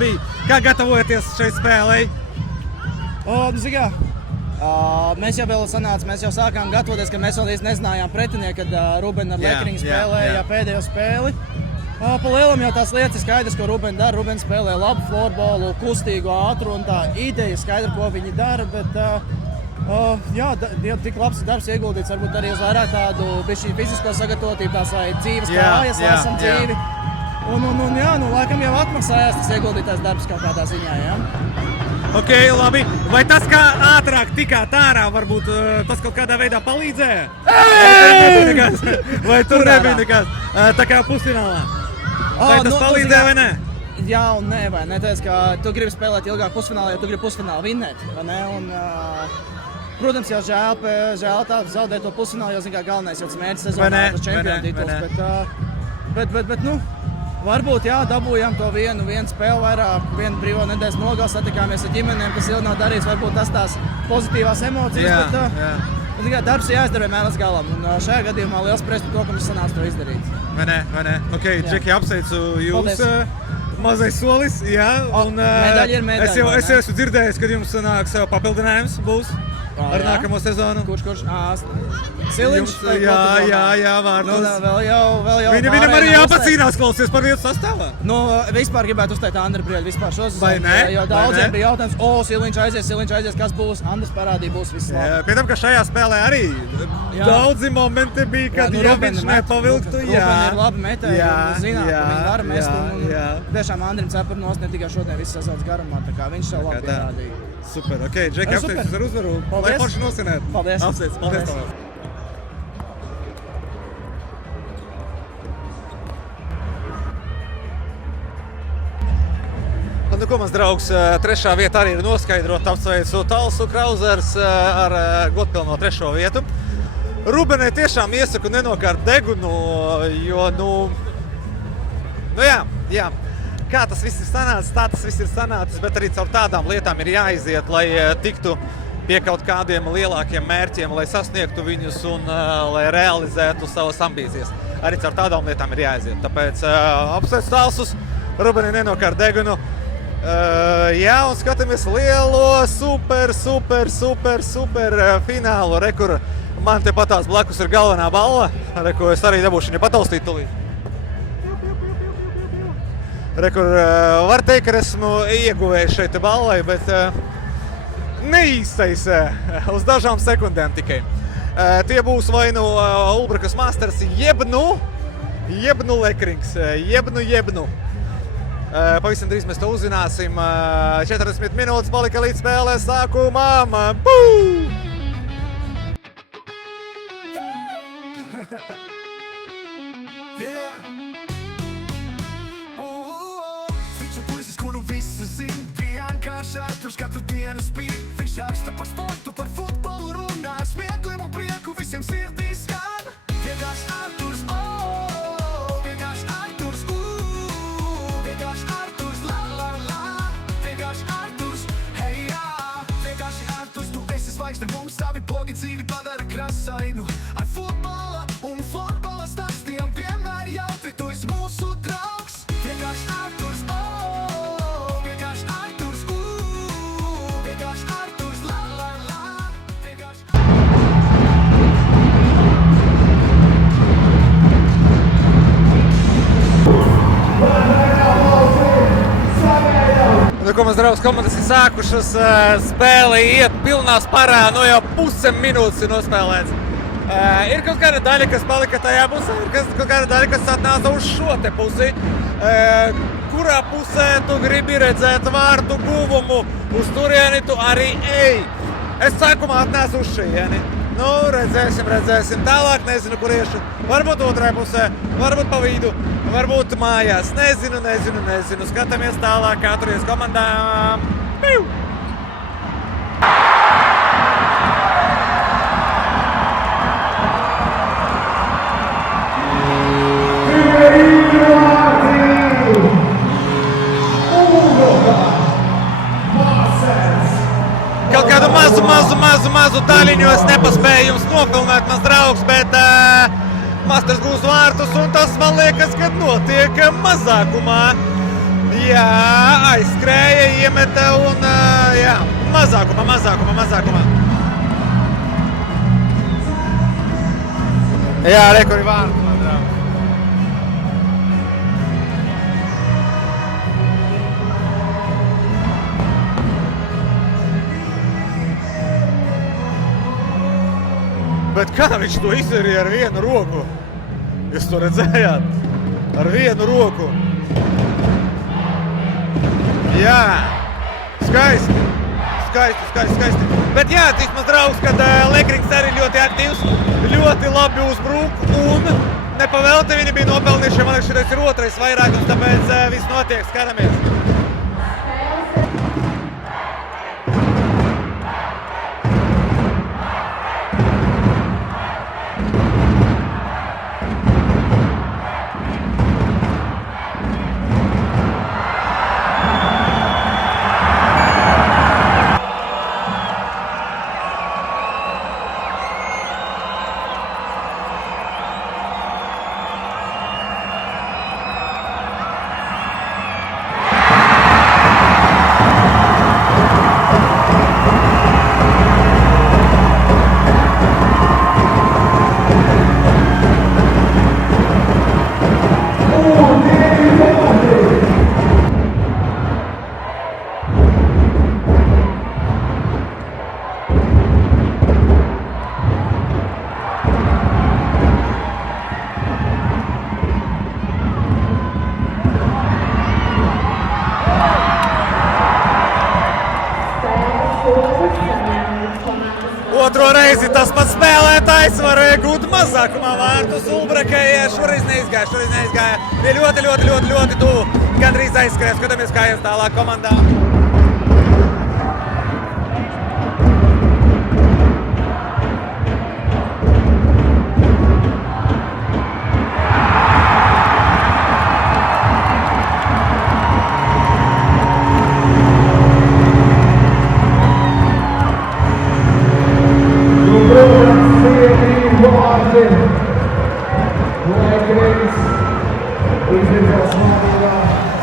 Kā gatavojaties šai spēlei? Mēs jau vēl sanācām, mēs jau sākām gatavoties, ka mēs vēl īsti nezinājām pretinieku, kad Rubens ar Lekringu spēlēja pēdējo spēli. Pa lielam jau tās lietas ir skaidrs, ko Rubens dara. Rubens spēlē labu florbolu, kustīgu, ātru un tā ideja skaidra, ko viņi dara, bet tik labs darbs ieguldīts, varbūt arī uz vairāk tādu bišķi fizisko sagatavotību, tās vai dzīves kājas, lai esam dzīvi. Un laikam jau atmaksājās tas ieguldītās darbs kaut kādā ziņā, jā. Ok, labi. Vai tas, kā ātrāk tikāt ārā, varbūt tas kaut kādā veidā palīdzēja? Vai tur nebija nekas? Tā kā pusfinālā. Vai tas palīdzēja vai ne? Jā un nē, vai ne? Tāpēc, ka tu gribi spēlēt ilgāk pusfinālā, jo tu gribi pusfinālu vinnēt, vai ne? Un, protams, jau žēl tā zaudēt to pusfinālu, jo, zin kā, galvenais jau tas mērķis sezonā ir tas čempionu tituls, bet, varbūt, jā, dabūjām to vienu spēli vairāk, vienu brīvo nedēļas nogali, satikāmies ar ģimenēm, kas ilgi nav darījis, varbūt tas tās pozitīvās emocijas, bet darbs jāizdara vienmēr līdz galam, un šajā gadījumā liels prieks par to, ka mums sanāca to izdarīt. Vai ne? Ok, Džeki, apsveicu jūs. Mazais solis, jā, un medaļa ir medaļa. Es jau esmu dzirdējis, ka jums nāks papildinājums būs ar nākamo sezonu. Kurš? Siliņš? Jā, vārtos. Vēl jau Viņam arī jāpacīnās, klausies par vietu sastāvā. Nu, vispār gribētu uzteikt Andri Brieļu vispār šo sezonu. Vai ne? Jo daudziem bija jautājums, Siliņš aizies, kas būs? Andris parādīja, būs viss labi. Pēc tam, ka šajā spēlē arī daudzi momenti bija, kad ja viņš nepavilktu. Rubens ir labi metēji, un zinām, ka viņi var mest. Tiešām Andrim cepur nost ne tikai šodien visu sezonas garumā, tā kā viņš sev labi pierādīja. Super, ok, Džeki, apsveicu ar uzvaru. Lai forši nosinēt. Paldies. Paldies. Nu, ko mans draugs, 3. vieta arī ir noskaidrota, apsveicu Talsu Krauzers ar godpilno 3. vietu. Rubenai tiešām iesaku nenokārt degunu, jo, jā. Kā tas viss ir sanācis, tā tas viss ir sanācis, bet arī caur tādām lietām ir jāiziet, lai tiktu pie kaut kādiem lielākiem mērķiem, lai sasniegtu viņus un lai realizētu savas ambīcijas. Arī caur tādām lietām ir jāiziet. Tāpēc apsveicu Talsus, Rubenai nenokārt degunu. Jā, un skatāmies lielo super finālu, kur man te patās blakus ir galvenā balva, ko es arī dabūšu viņa pataustīt tulīt. Kur var teikt, ka esmu ieguvējis šeit balvai, bet neīstais uz dažām sekundēm tikai. Tie būs vai nu Ulbrukas Masters, jeb nu Lekrings, jeb nu. Pavisam drīz mēs to uzzināsim. 40 minūtes palika līdz spēlē sākumam. Tur katru dienu spīd, viņš raksta par sportu, par futbolu runā, smiekliem un prieku visiem sirdīs skan. Vienkārši Arturs, vienkārši Arturs, vienkārši Arturs, la la la, vienkārši Arturs, hei jā, vienkārši Arturs, tu esi zvaigzne, mums savi bogi dzīvi padara krasainu. Ar futbola un florbola stāstiem vienmēr jautri, tu esi mūsu draugs. Vienkārši Arturs, vienkārši Arturs, vienkārši Arturs, la la la. Nu, ko mēs draugs komandas ir sākušas spēli iet pilnā sparā, nu jau pusem minūtes ir nospēlēts. Ir kaut kāda daļa, kas palika tajā pusē, ir kaut kāda daļa, kas atnāca uz šo te pusi. Kurā pusē tu gribi redzēt vārtu guvumu, uz turieni tu arī ej. Es sākumā atnācu uz šejieni. Nu, redzēsim. Tālāk nezinu, kur iešu. Varbūt otrajā pusē, varbūt pa vidu, varbūt mājās. Nezinu. Skatāmies tālāk, kā turies komandām. Piu! Kaut kādu mazu daļiņu es nepaspēju jums nofilmēt, mans draugs, bet Masters gūs vārtus, un tas, man liekas, kad notiek mazākumā. Jā, aizskrēja, iemeta un jā, mazākumā. Jā, re, kur ir vārtu, man draugs. Bet kā viņš to izdarīja ar vienu roku? Jūs to redzējāt? Ar vienu roku. Jā, skaisti. Bet jā, tikmaz draugs, kad Lekrings arī ļoti aktīvs, ļoti labi uzbruk un nepavēlti viņi bija nopelnījuši. Man liekas, šis ir otrais vairākums, tāpēc viss notiek, skatāmies. Otro reizi tas pats spēlētājs var gūt mazākumā vārtus. Ulbrakai šoreiz neizgāja. Bija ļoti tuvu. Gandrīz aizskrēja. Skatāmies, kā ies tālāk komandā.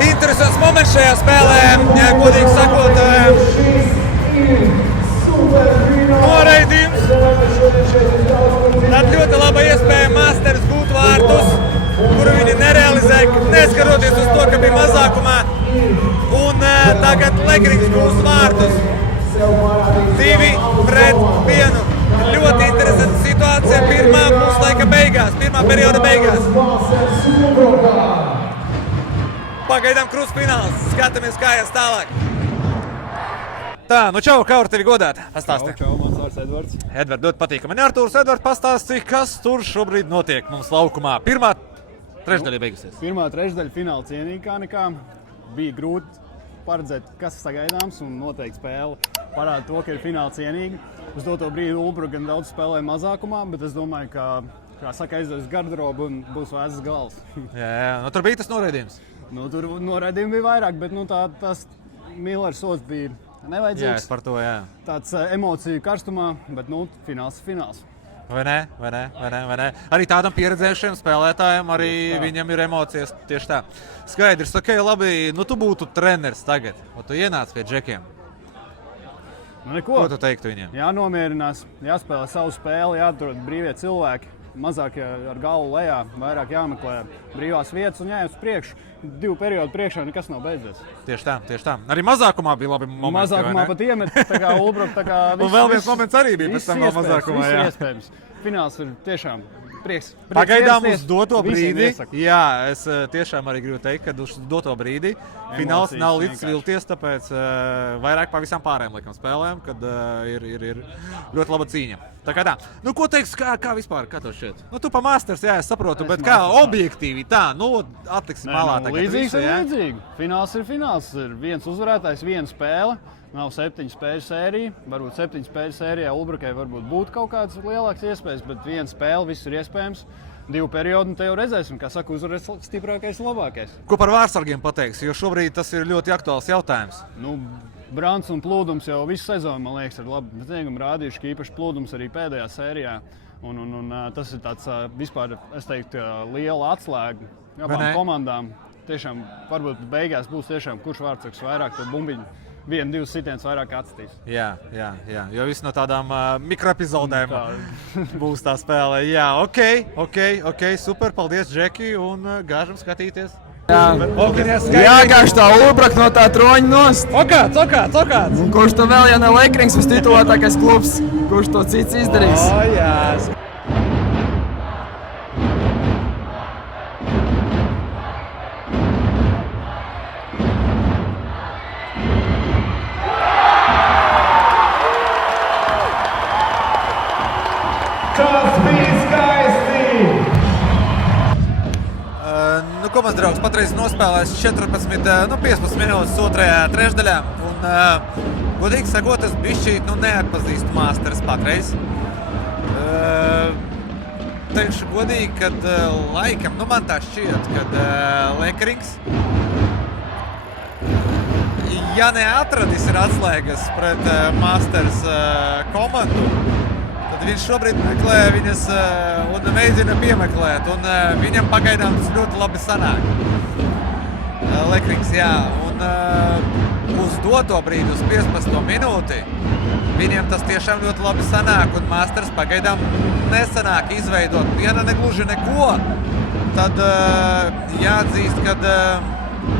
Interesants moments šajā spēlē, godīgi sakot, noraidījums. Tad ļoti laba iespēja Masters gūt vārtus, kuru viņi nerealizēja, neskaroties uz to, ka bija mazākumā. Un tagad Lekrings gūs vārtus. 2-1. Ļoti interesanta situācija pirmā puslaika beigās, pirmā perioda beigās. Pagaidām krustfināls. Skatāmies, kā ies tālāk. Tā, nu čau, kā var tevi godāt? Pastāsti. Čau, mans vārds Edvards. Edvards, ļoti patīkami. Man Artūrs, Edvards, pastāsti, kas tur šobrīd notiek mums laukumā. Pirmā trešdaļa beigusies. Pirmā trešdaļa fināla cienīga kā nekā. Bija grūti paredzēt, kas sagaidāms, un noteikti spēle parāda to, ka ir fināla cienīga. Uz doto brīdi Ulbra gan daudz spēlēja mazākumā, bet es domāju, ka, kā saka, aizdevis garderobu un būs vēzas gals. Jā, nu tur bija tas noraidījums. Nu, tur noraidījumi bija vairāk, bet nu, tas Millers sods bija nevajadzīgs. Jā, es par to, jā. Tāds emociju karstumā, bet nu, fināls ir fināls. Vai ne? Arī tādam pieredzējušiem spēlētājiem arī viņam ir emocijas tieši tā. Skaidrs, ok, labi, nu tu būtu treneris tagad, un tu ienāc pie džekiem. Nu, neko. Ko tu teiktu viņiem? Jānomierinās, jāspēlē savu spēli, jāatrod brīvie cilvēki. mazāk ar galvu lejā, vairāk jāmeklē brīvās vietas un jāiet uz priekšu. 2 periodu priekšā nekas nav beidzies. Tieši tā. Arī mazākumā bija labi momenti. Mazākumā pat iemet, tā kā Ulbruk, tā kā un vēl viens moments arī bija pēc tam vēl mazākumā. Viss ir iespējams. Fināls ir tiešām prieks. Pagaidām uz doto brīdi. Jā, es tiešām arī gribu teikt, ka uz doto brīdi fināls nav līdz vilties, tāpēc vairāk pa visām pārējām laikam spēlēm, kad ir ļoti laba cīņa. Tā kā tā. Nu, ko teiks, kā vispār, kā tev šķiet? Nu, tu pa Masters, jā, es saprotu, bet kā objektīvi tā, nu, atliksim malā tagad visu, jā? Līdzīgi. Fināls ir fināls. Ir viens uzvarētājs, viena spēle. Nav 7 spēļu sērija. Varbūt 7 spēļu sērijā Ulbrukai varbūt būtu kaut kādas lielākas iespējas, bet viena spēle, viss ir iespējams. 2 periodi, un te jau redzēsim, kā saka, uzvarēs stiprākais un labākais. Ko par vārdsargiem pateiksi, jo šobrīd tas ir ļoti aktuāls jautājums? Nu, Brants un Plūdums jau visu sezonu, man liekas, ir labi sniegumu rādījuši, ka īpaši Plūdums arī pēdējā sērijā. Un tas ir tāds vispār, es teiktu, liela atslēga abām komandām. Tiešām, varbūt beigās būs tiešām, kurš vārdsargs vairāk to bumbiņu. 1-2 sitienus vairāk atstīs. Jā, jo viss no tādām mikroepizodēm būs tā spēle. Jā, ok, super, paldies, Džeki, un gāžam skatīties. Jāgāž tā Ulbruk no tā troņa nost. Cokāts. Kurš to vēl, ja ne Lakerings, titulētākais klubs, kurš to cits izdarīs? Jā. Komandas draugs patreiz nospēlējis 15 minūtes otrajā trešdaļā. Un, godīgi sakot, es bišķīt neatpazīstu Masters patreiz. Teikšu godīgi, kad laikam, man tā šķiet, kad Lakerings, ja neatradis ir atslēgas pret Masters komandu, tad viņš šobrīd meklē viņas un mēģina piemeklēt, un viņam pagaidām tas ļoti labi sanāk. Lakerings, jā, un uz doto brīdi, uz 15. minūti, viņiem tas tiešām ļoti labi sanāk, un Masters pagaidām nesanāk izveidot, ja negluži neko, tad jāatzīst, kad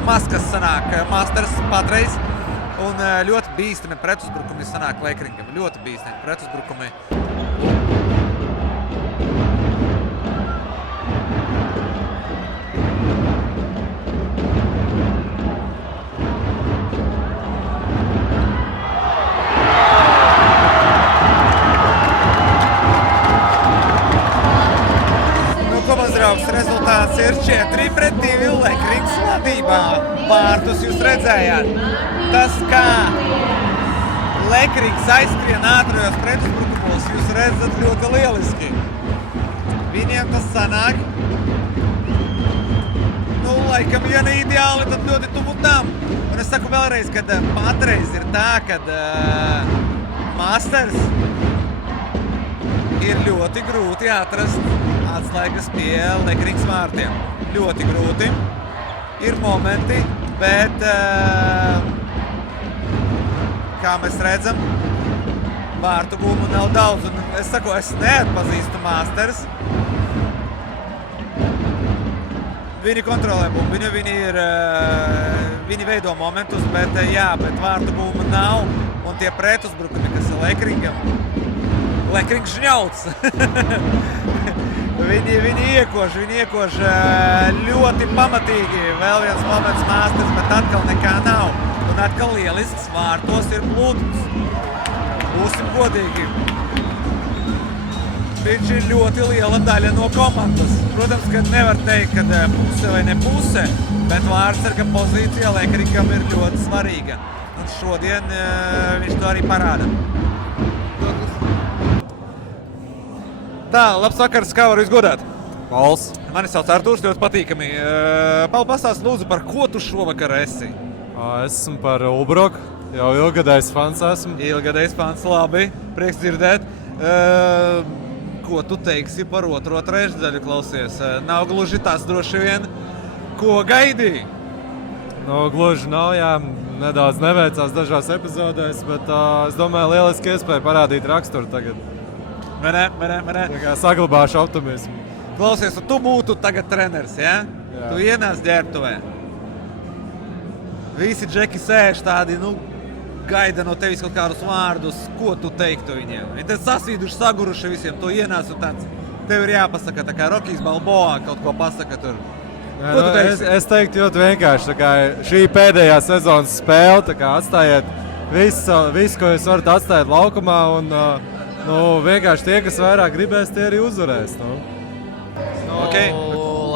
maz kas sanāk Masters patreiz, un ļoti bīstami pretuzbrukumi sanāk Lakeringam, ļoti bīstami pretuzbrukumi. Rezultāts ir 4-2 Lakerings vadībā. Vārtus jūs redzējāt. Tas, kā Lakerings aizskrien ātrajos pretuzbrukumos, jūs redzat ļoti lieliski. Viņiem tas sanāk. Nu, laikam, ja ne ideāli, tad ļoti tuvu tam. Un es saku vēlreiz, kad patreiz ir tā, kad Masters ir ļoti grūti atrast atslēgas pie Lakerings vārtiem. Ļoti grūti. Ir momenti, bet, kā mēs redzam, vārtu gūmu nav daudz. Un es saku, es neatpazīstu Masters. Viņi kontrolē bumbiņu, viņi veido momentus, bet vārtu gūmu nav. Un tie pretuzbrukumi, kas ir Lakeringam, Lakerings žņauts. Viņi iekož ļoti pamatīgi. Vēl viens moments Masters, bet atkal nekā nav. Un atkal lielisks vārtos ir Plūdums. Būsim godīgi. Viņš ir ļoti liela daļa no komandas. Protams, ka nevar teikt, ka puse vai ne puse, bet vārdsarga pozīcija Lakeringam ir ļoti svarīga. Un šodien viņš to arī parāda. Tā, labs vakars, kā varu izgodāt? Pauls. Mani sauc Artūrs, ļoti patīkami. Paul, pastāst lūdzu, par ko tu šovakar esi? Es esmu par Ulbruku, jau ilgadējs fans esmu. Ilgadējs fans, labi, prieks dzirdēt. Ko tu teiksi par otro trešdaļu, klausies? Nav gluži tas droši vien, ko gaidīji? No, gluži nav, jā, nedaudz neveicās dažās epizodēs, bet es domāju, lieliski iespēja parādīt raksturu tagad. Vai ne? Tā kā saglabāšu optimismu. Klausies, un tu būtu tagad treneris, ja? Jā. Tu ienāc ģērbtuvē. Visi džeki sēž tādi, gaida no tevis kaut kādus vārdus, ko tu teiktu viņiem. Viņi te sasīduši, saguruši visiem, tu ienāc un tāds. Tev ir jāpasaka, tā kā Rokijs Balboa kaut ko pasaka tur. Ko tu teiksi? Es teiktu ļoti vienkārši, tā kā šī pēdējā sezonas spēle, tā kā atstājiet visu, ko jūs varat atstāt laukumā, un vienkārši tie, kas vairāk gribēs, tie arī uzvarēs. Okay.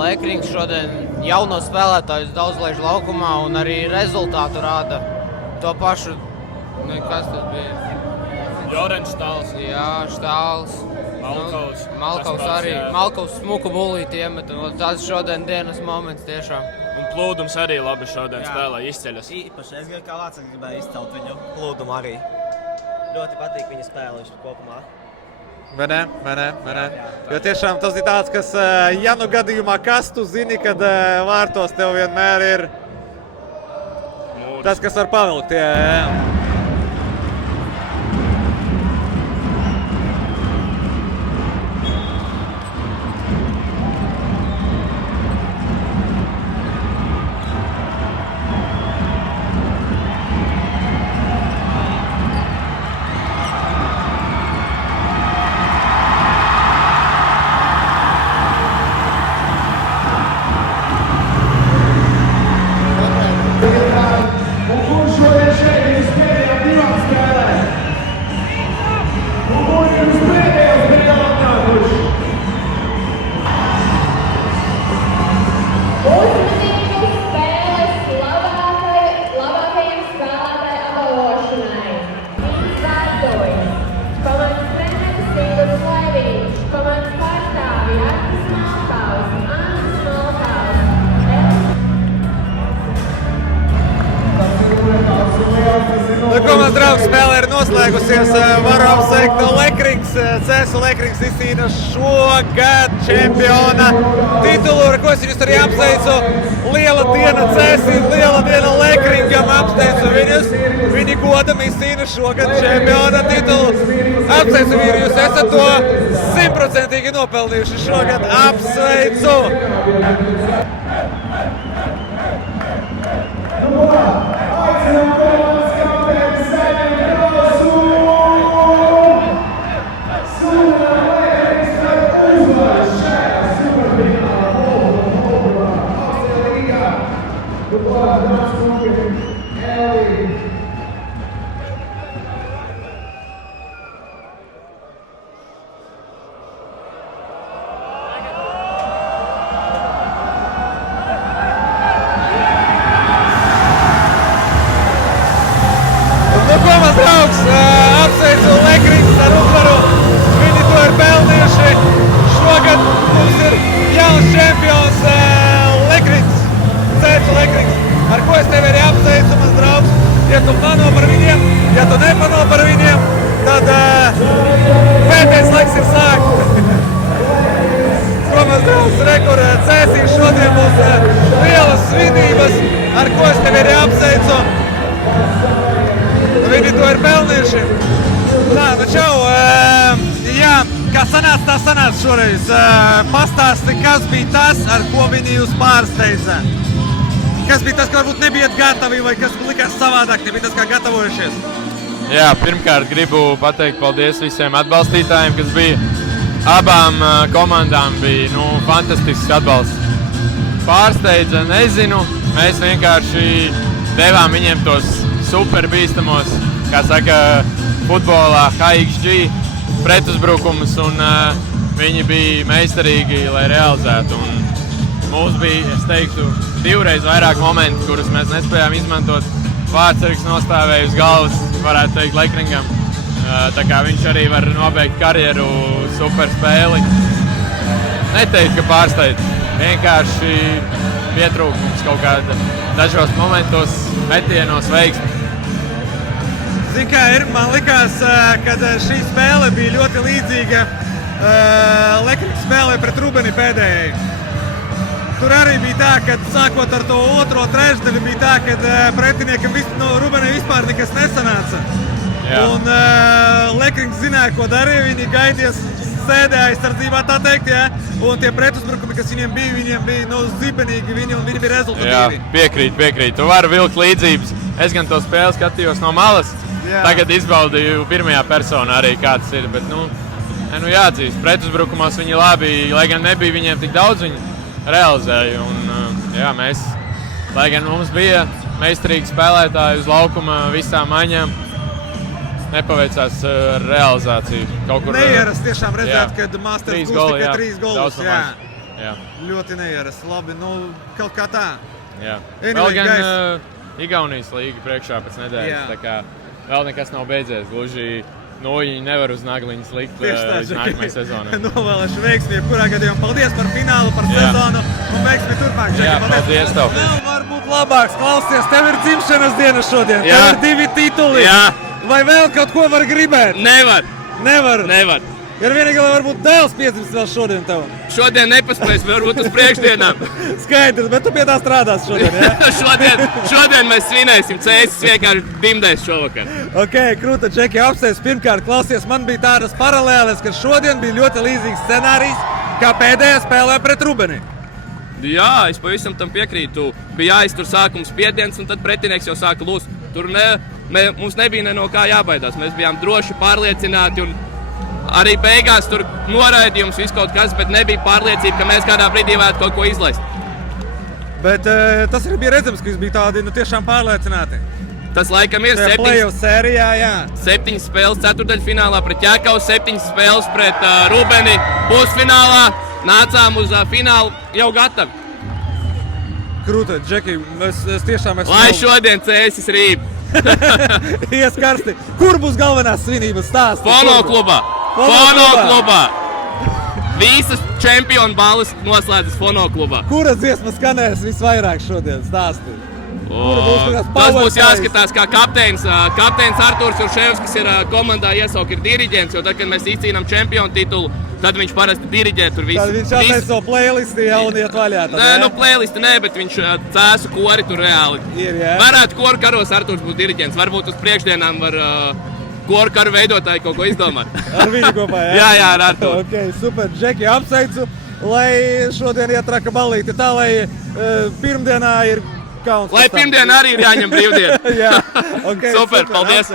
Lekrings šodien jauno spēlētājus daudz laiž laukumā un arī rezultātu rāda to pašu. Kas tas bija? Jorens Štāls. Jā, Štāls. Malkaus arī. Malkaus smuku bulīti iemeta. Tas šodien dienas moments tiešām. Un Plūdums arī labi šodien spēlē, izceļas. Īpaši es kā Vācis gribēju izcelt viņu Plūdumu arī. Ļoti patīk viņa spēle kopumā. Vai ne? Jo tiešām tas ir tāds, kas, ja nu gadījumā kas, tu zini, kad vārtos tev vienmēr ir tas, kas var pavilkt. Jā. Komandas draugu spēle ir noslēgusies. Varu apsveikt Lekrings. CSU Lekrings izcīna šogad čempiona titulu, ar ko es viņus arī apsveicu. Liela diena CSU, liela diena Lekringam. Apsveicu viņus. Viņi godam izcīna šogad čempiona titulu. Apsveicu vīri, jūs esat to 100% nopelnījuši šogad. Apsveicu! Komandas draugs apsveicu Lekrings ar uzvaru. Viņi to ir pelnījuši. Šogad mums ir jauns čempions Lekrings, CSU Lekrings, ar ko es tevi arī apsveicu, mans draugs. Ja tu pano par viņiem, ja tu nepano par viņiem, tad pēdējais laiks ir sākt. Komandas draugs, rekur CSU šodien būs lielas svinības, ar ko es tevi arī apsveicu. Viņi to ir pelnījuši. Tā, nu čau, jā, kā sanāca, tā sanāca šoreiz. Pastāsti, kas bija tas, ar ko viņi jūs pārsteidza? Kas bija tas, ka varbūt nebijat gatavi, vai kas likās savādāk, nebija tas, kā gatavojušies? Jā, pirmkārt gribu pateikt paldies visiem atbalstītājiem, kas bija. Abām komandām bija fantastisks atbalsts. Pārsteidza, nezinu, mēs vienkārši devām viņiem tos super bīstamos, kā saka, futbolā HXG pretuzbrukumus, un viņi bija meistarīgi, lai realizētu. Un mums bija, es teiktu, divreiz vairāk momentu, kurus mēs nespējām izmantot. Vārtsargs nostāvēja uz galvas, varētu teikt, Lekringam. Tā kā viņš arī var nobeigt karjeru super spēli. Neteikt, ka pārsteidz. Vienkārši pietrūkums kaut kāda dažos momentos, metienos veiksmi. Zini, kā ir, man likās, ka šī spēle bija ļoti līdzīga Lekrings spēlē pret Rubeni pēdējai. Tur arī bija tā, ka sākot ar to otro trešdaļu bija tā, ka pretiniekam Rubenai vispār nekas nesanāca. Un Lekrings zināja, ko darīja. Viņi gaidīja, sēdēja aizsardzībā, tā teikt, ja? Un tie pretuzbrukumi, kas viņiem bija zibenīgi, viņi bija rezultatīvi. Jā, piekrīt. Tu vari vilkt līdzības. Es gan to spēli skatījos no malas. Jā. Tagad izbaudīju pirmajā personā arī, kāds ir. Bet, jāatzīst, pretuzbrukumos viņi labi, lai gan nebija viņiem tik daudz, viņi realizēja. Un, mēs, lai gan mums bija meistarīgi spēlētāji uz laukuma visām maiņām, nepaveicās realizāciju. Kaut kur neierast tiešām redzēt, kad Masters gūs tikai 3 golus. Jā. Ļoti neierast. Labi, kaut kā tā. Jā. Vēl gan Igaunijas līga priekšā pēc nedēļas. Tā kā vēl nekas nav beidzies. Gluži viņi nevar uz nagliņas likt līdz nākamajai sezonai. Novēlēšu veiksmi, jebkurā gadījumā. Paldies par finālu, par sezonu un veiksmi turpmāk. Jā, paldies tev. Vēl var būt labāks. Klausies, tev ir dzimšanas diena šodien. Tev ir 2 tituli. Jā. Vai vēl kaut ko var gribēt? Nevar. Ir vienīgi, lai varbūt dēls piedzimst vēl šodien tev. Šodien nepaspēs, varbūt uz priekšdienām. Skaidrs, bet tu pie tā strādās šodien, ja? šodien mēs svinēsim. Cēsis vienkārši dimdēs šovakar. Ok, krūta, Džeki, apsteidz. Pirmkārt, klausies, man bija tādas paralēles, ka šodien bija ļoti līdzīgs scenārijs, kā pēdējā spēlē pret Rubeni. Jā, es pavisam tam piekrītu. Bija jāiztur sākums spiediens, un tad pretinieks jau sāka lūst. Tur mums nebija no kā jābaidās. Mēs bijām droši pārliecināti. Un arī beigās tur noraidījums viss kaut kas, bet nebija pārliecība, ka mēs kādā brīdī varētu kaut ko izlaist. Bet tas arī bija redzams, ka jūs bija tādi tiešām pārliecināti. Tas laikam ir 7 spēles ceturdaļfinālā pret Ķekavu, 7 spēles pret Rubeni pusfinālā. Nācām uz finālu jau gatavi. Krūta, Džeki, es tiešām esmu... Lai šodien Cēsis rīb. Ies karsti. Kur būs galvenās svinības stāsts? Fono klubā. Visas čempionu balvas noslēdzas Fono klubā. Kura dziesma skanēs visvairāk šodien? Stāsti. Tas būs jāskatās, kā kapteinis Artūrs Urševskis ir komandā iesaukt, ir diriģents, jo tad, kad mēs izcīnām čempionu titulu, tad viņš parasti diriģē tur visu. Tad viņš attais savu playlisti jau un iet vaļā. Playlisti nē, bet viņš cēsu kori tur reāli. Varētu koru karos Artūrs būt diriģents, varbūt uz priekšdienām var koru karu veidotāji kaut ko izdomāt. Ar viņu kopā, jā? Jā, ar Artūru. Ok, super, Džeki, apsveicu, lai šodien ietraka balīti tā, lai pirmdienā ir kauns. Lai pirmdienā arī ir jāņem brīvdiena. Jā, ok, super, paldies.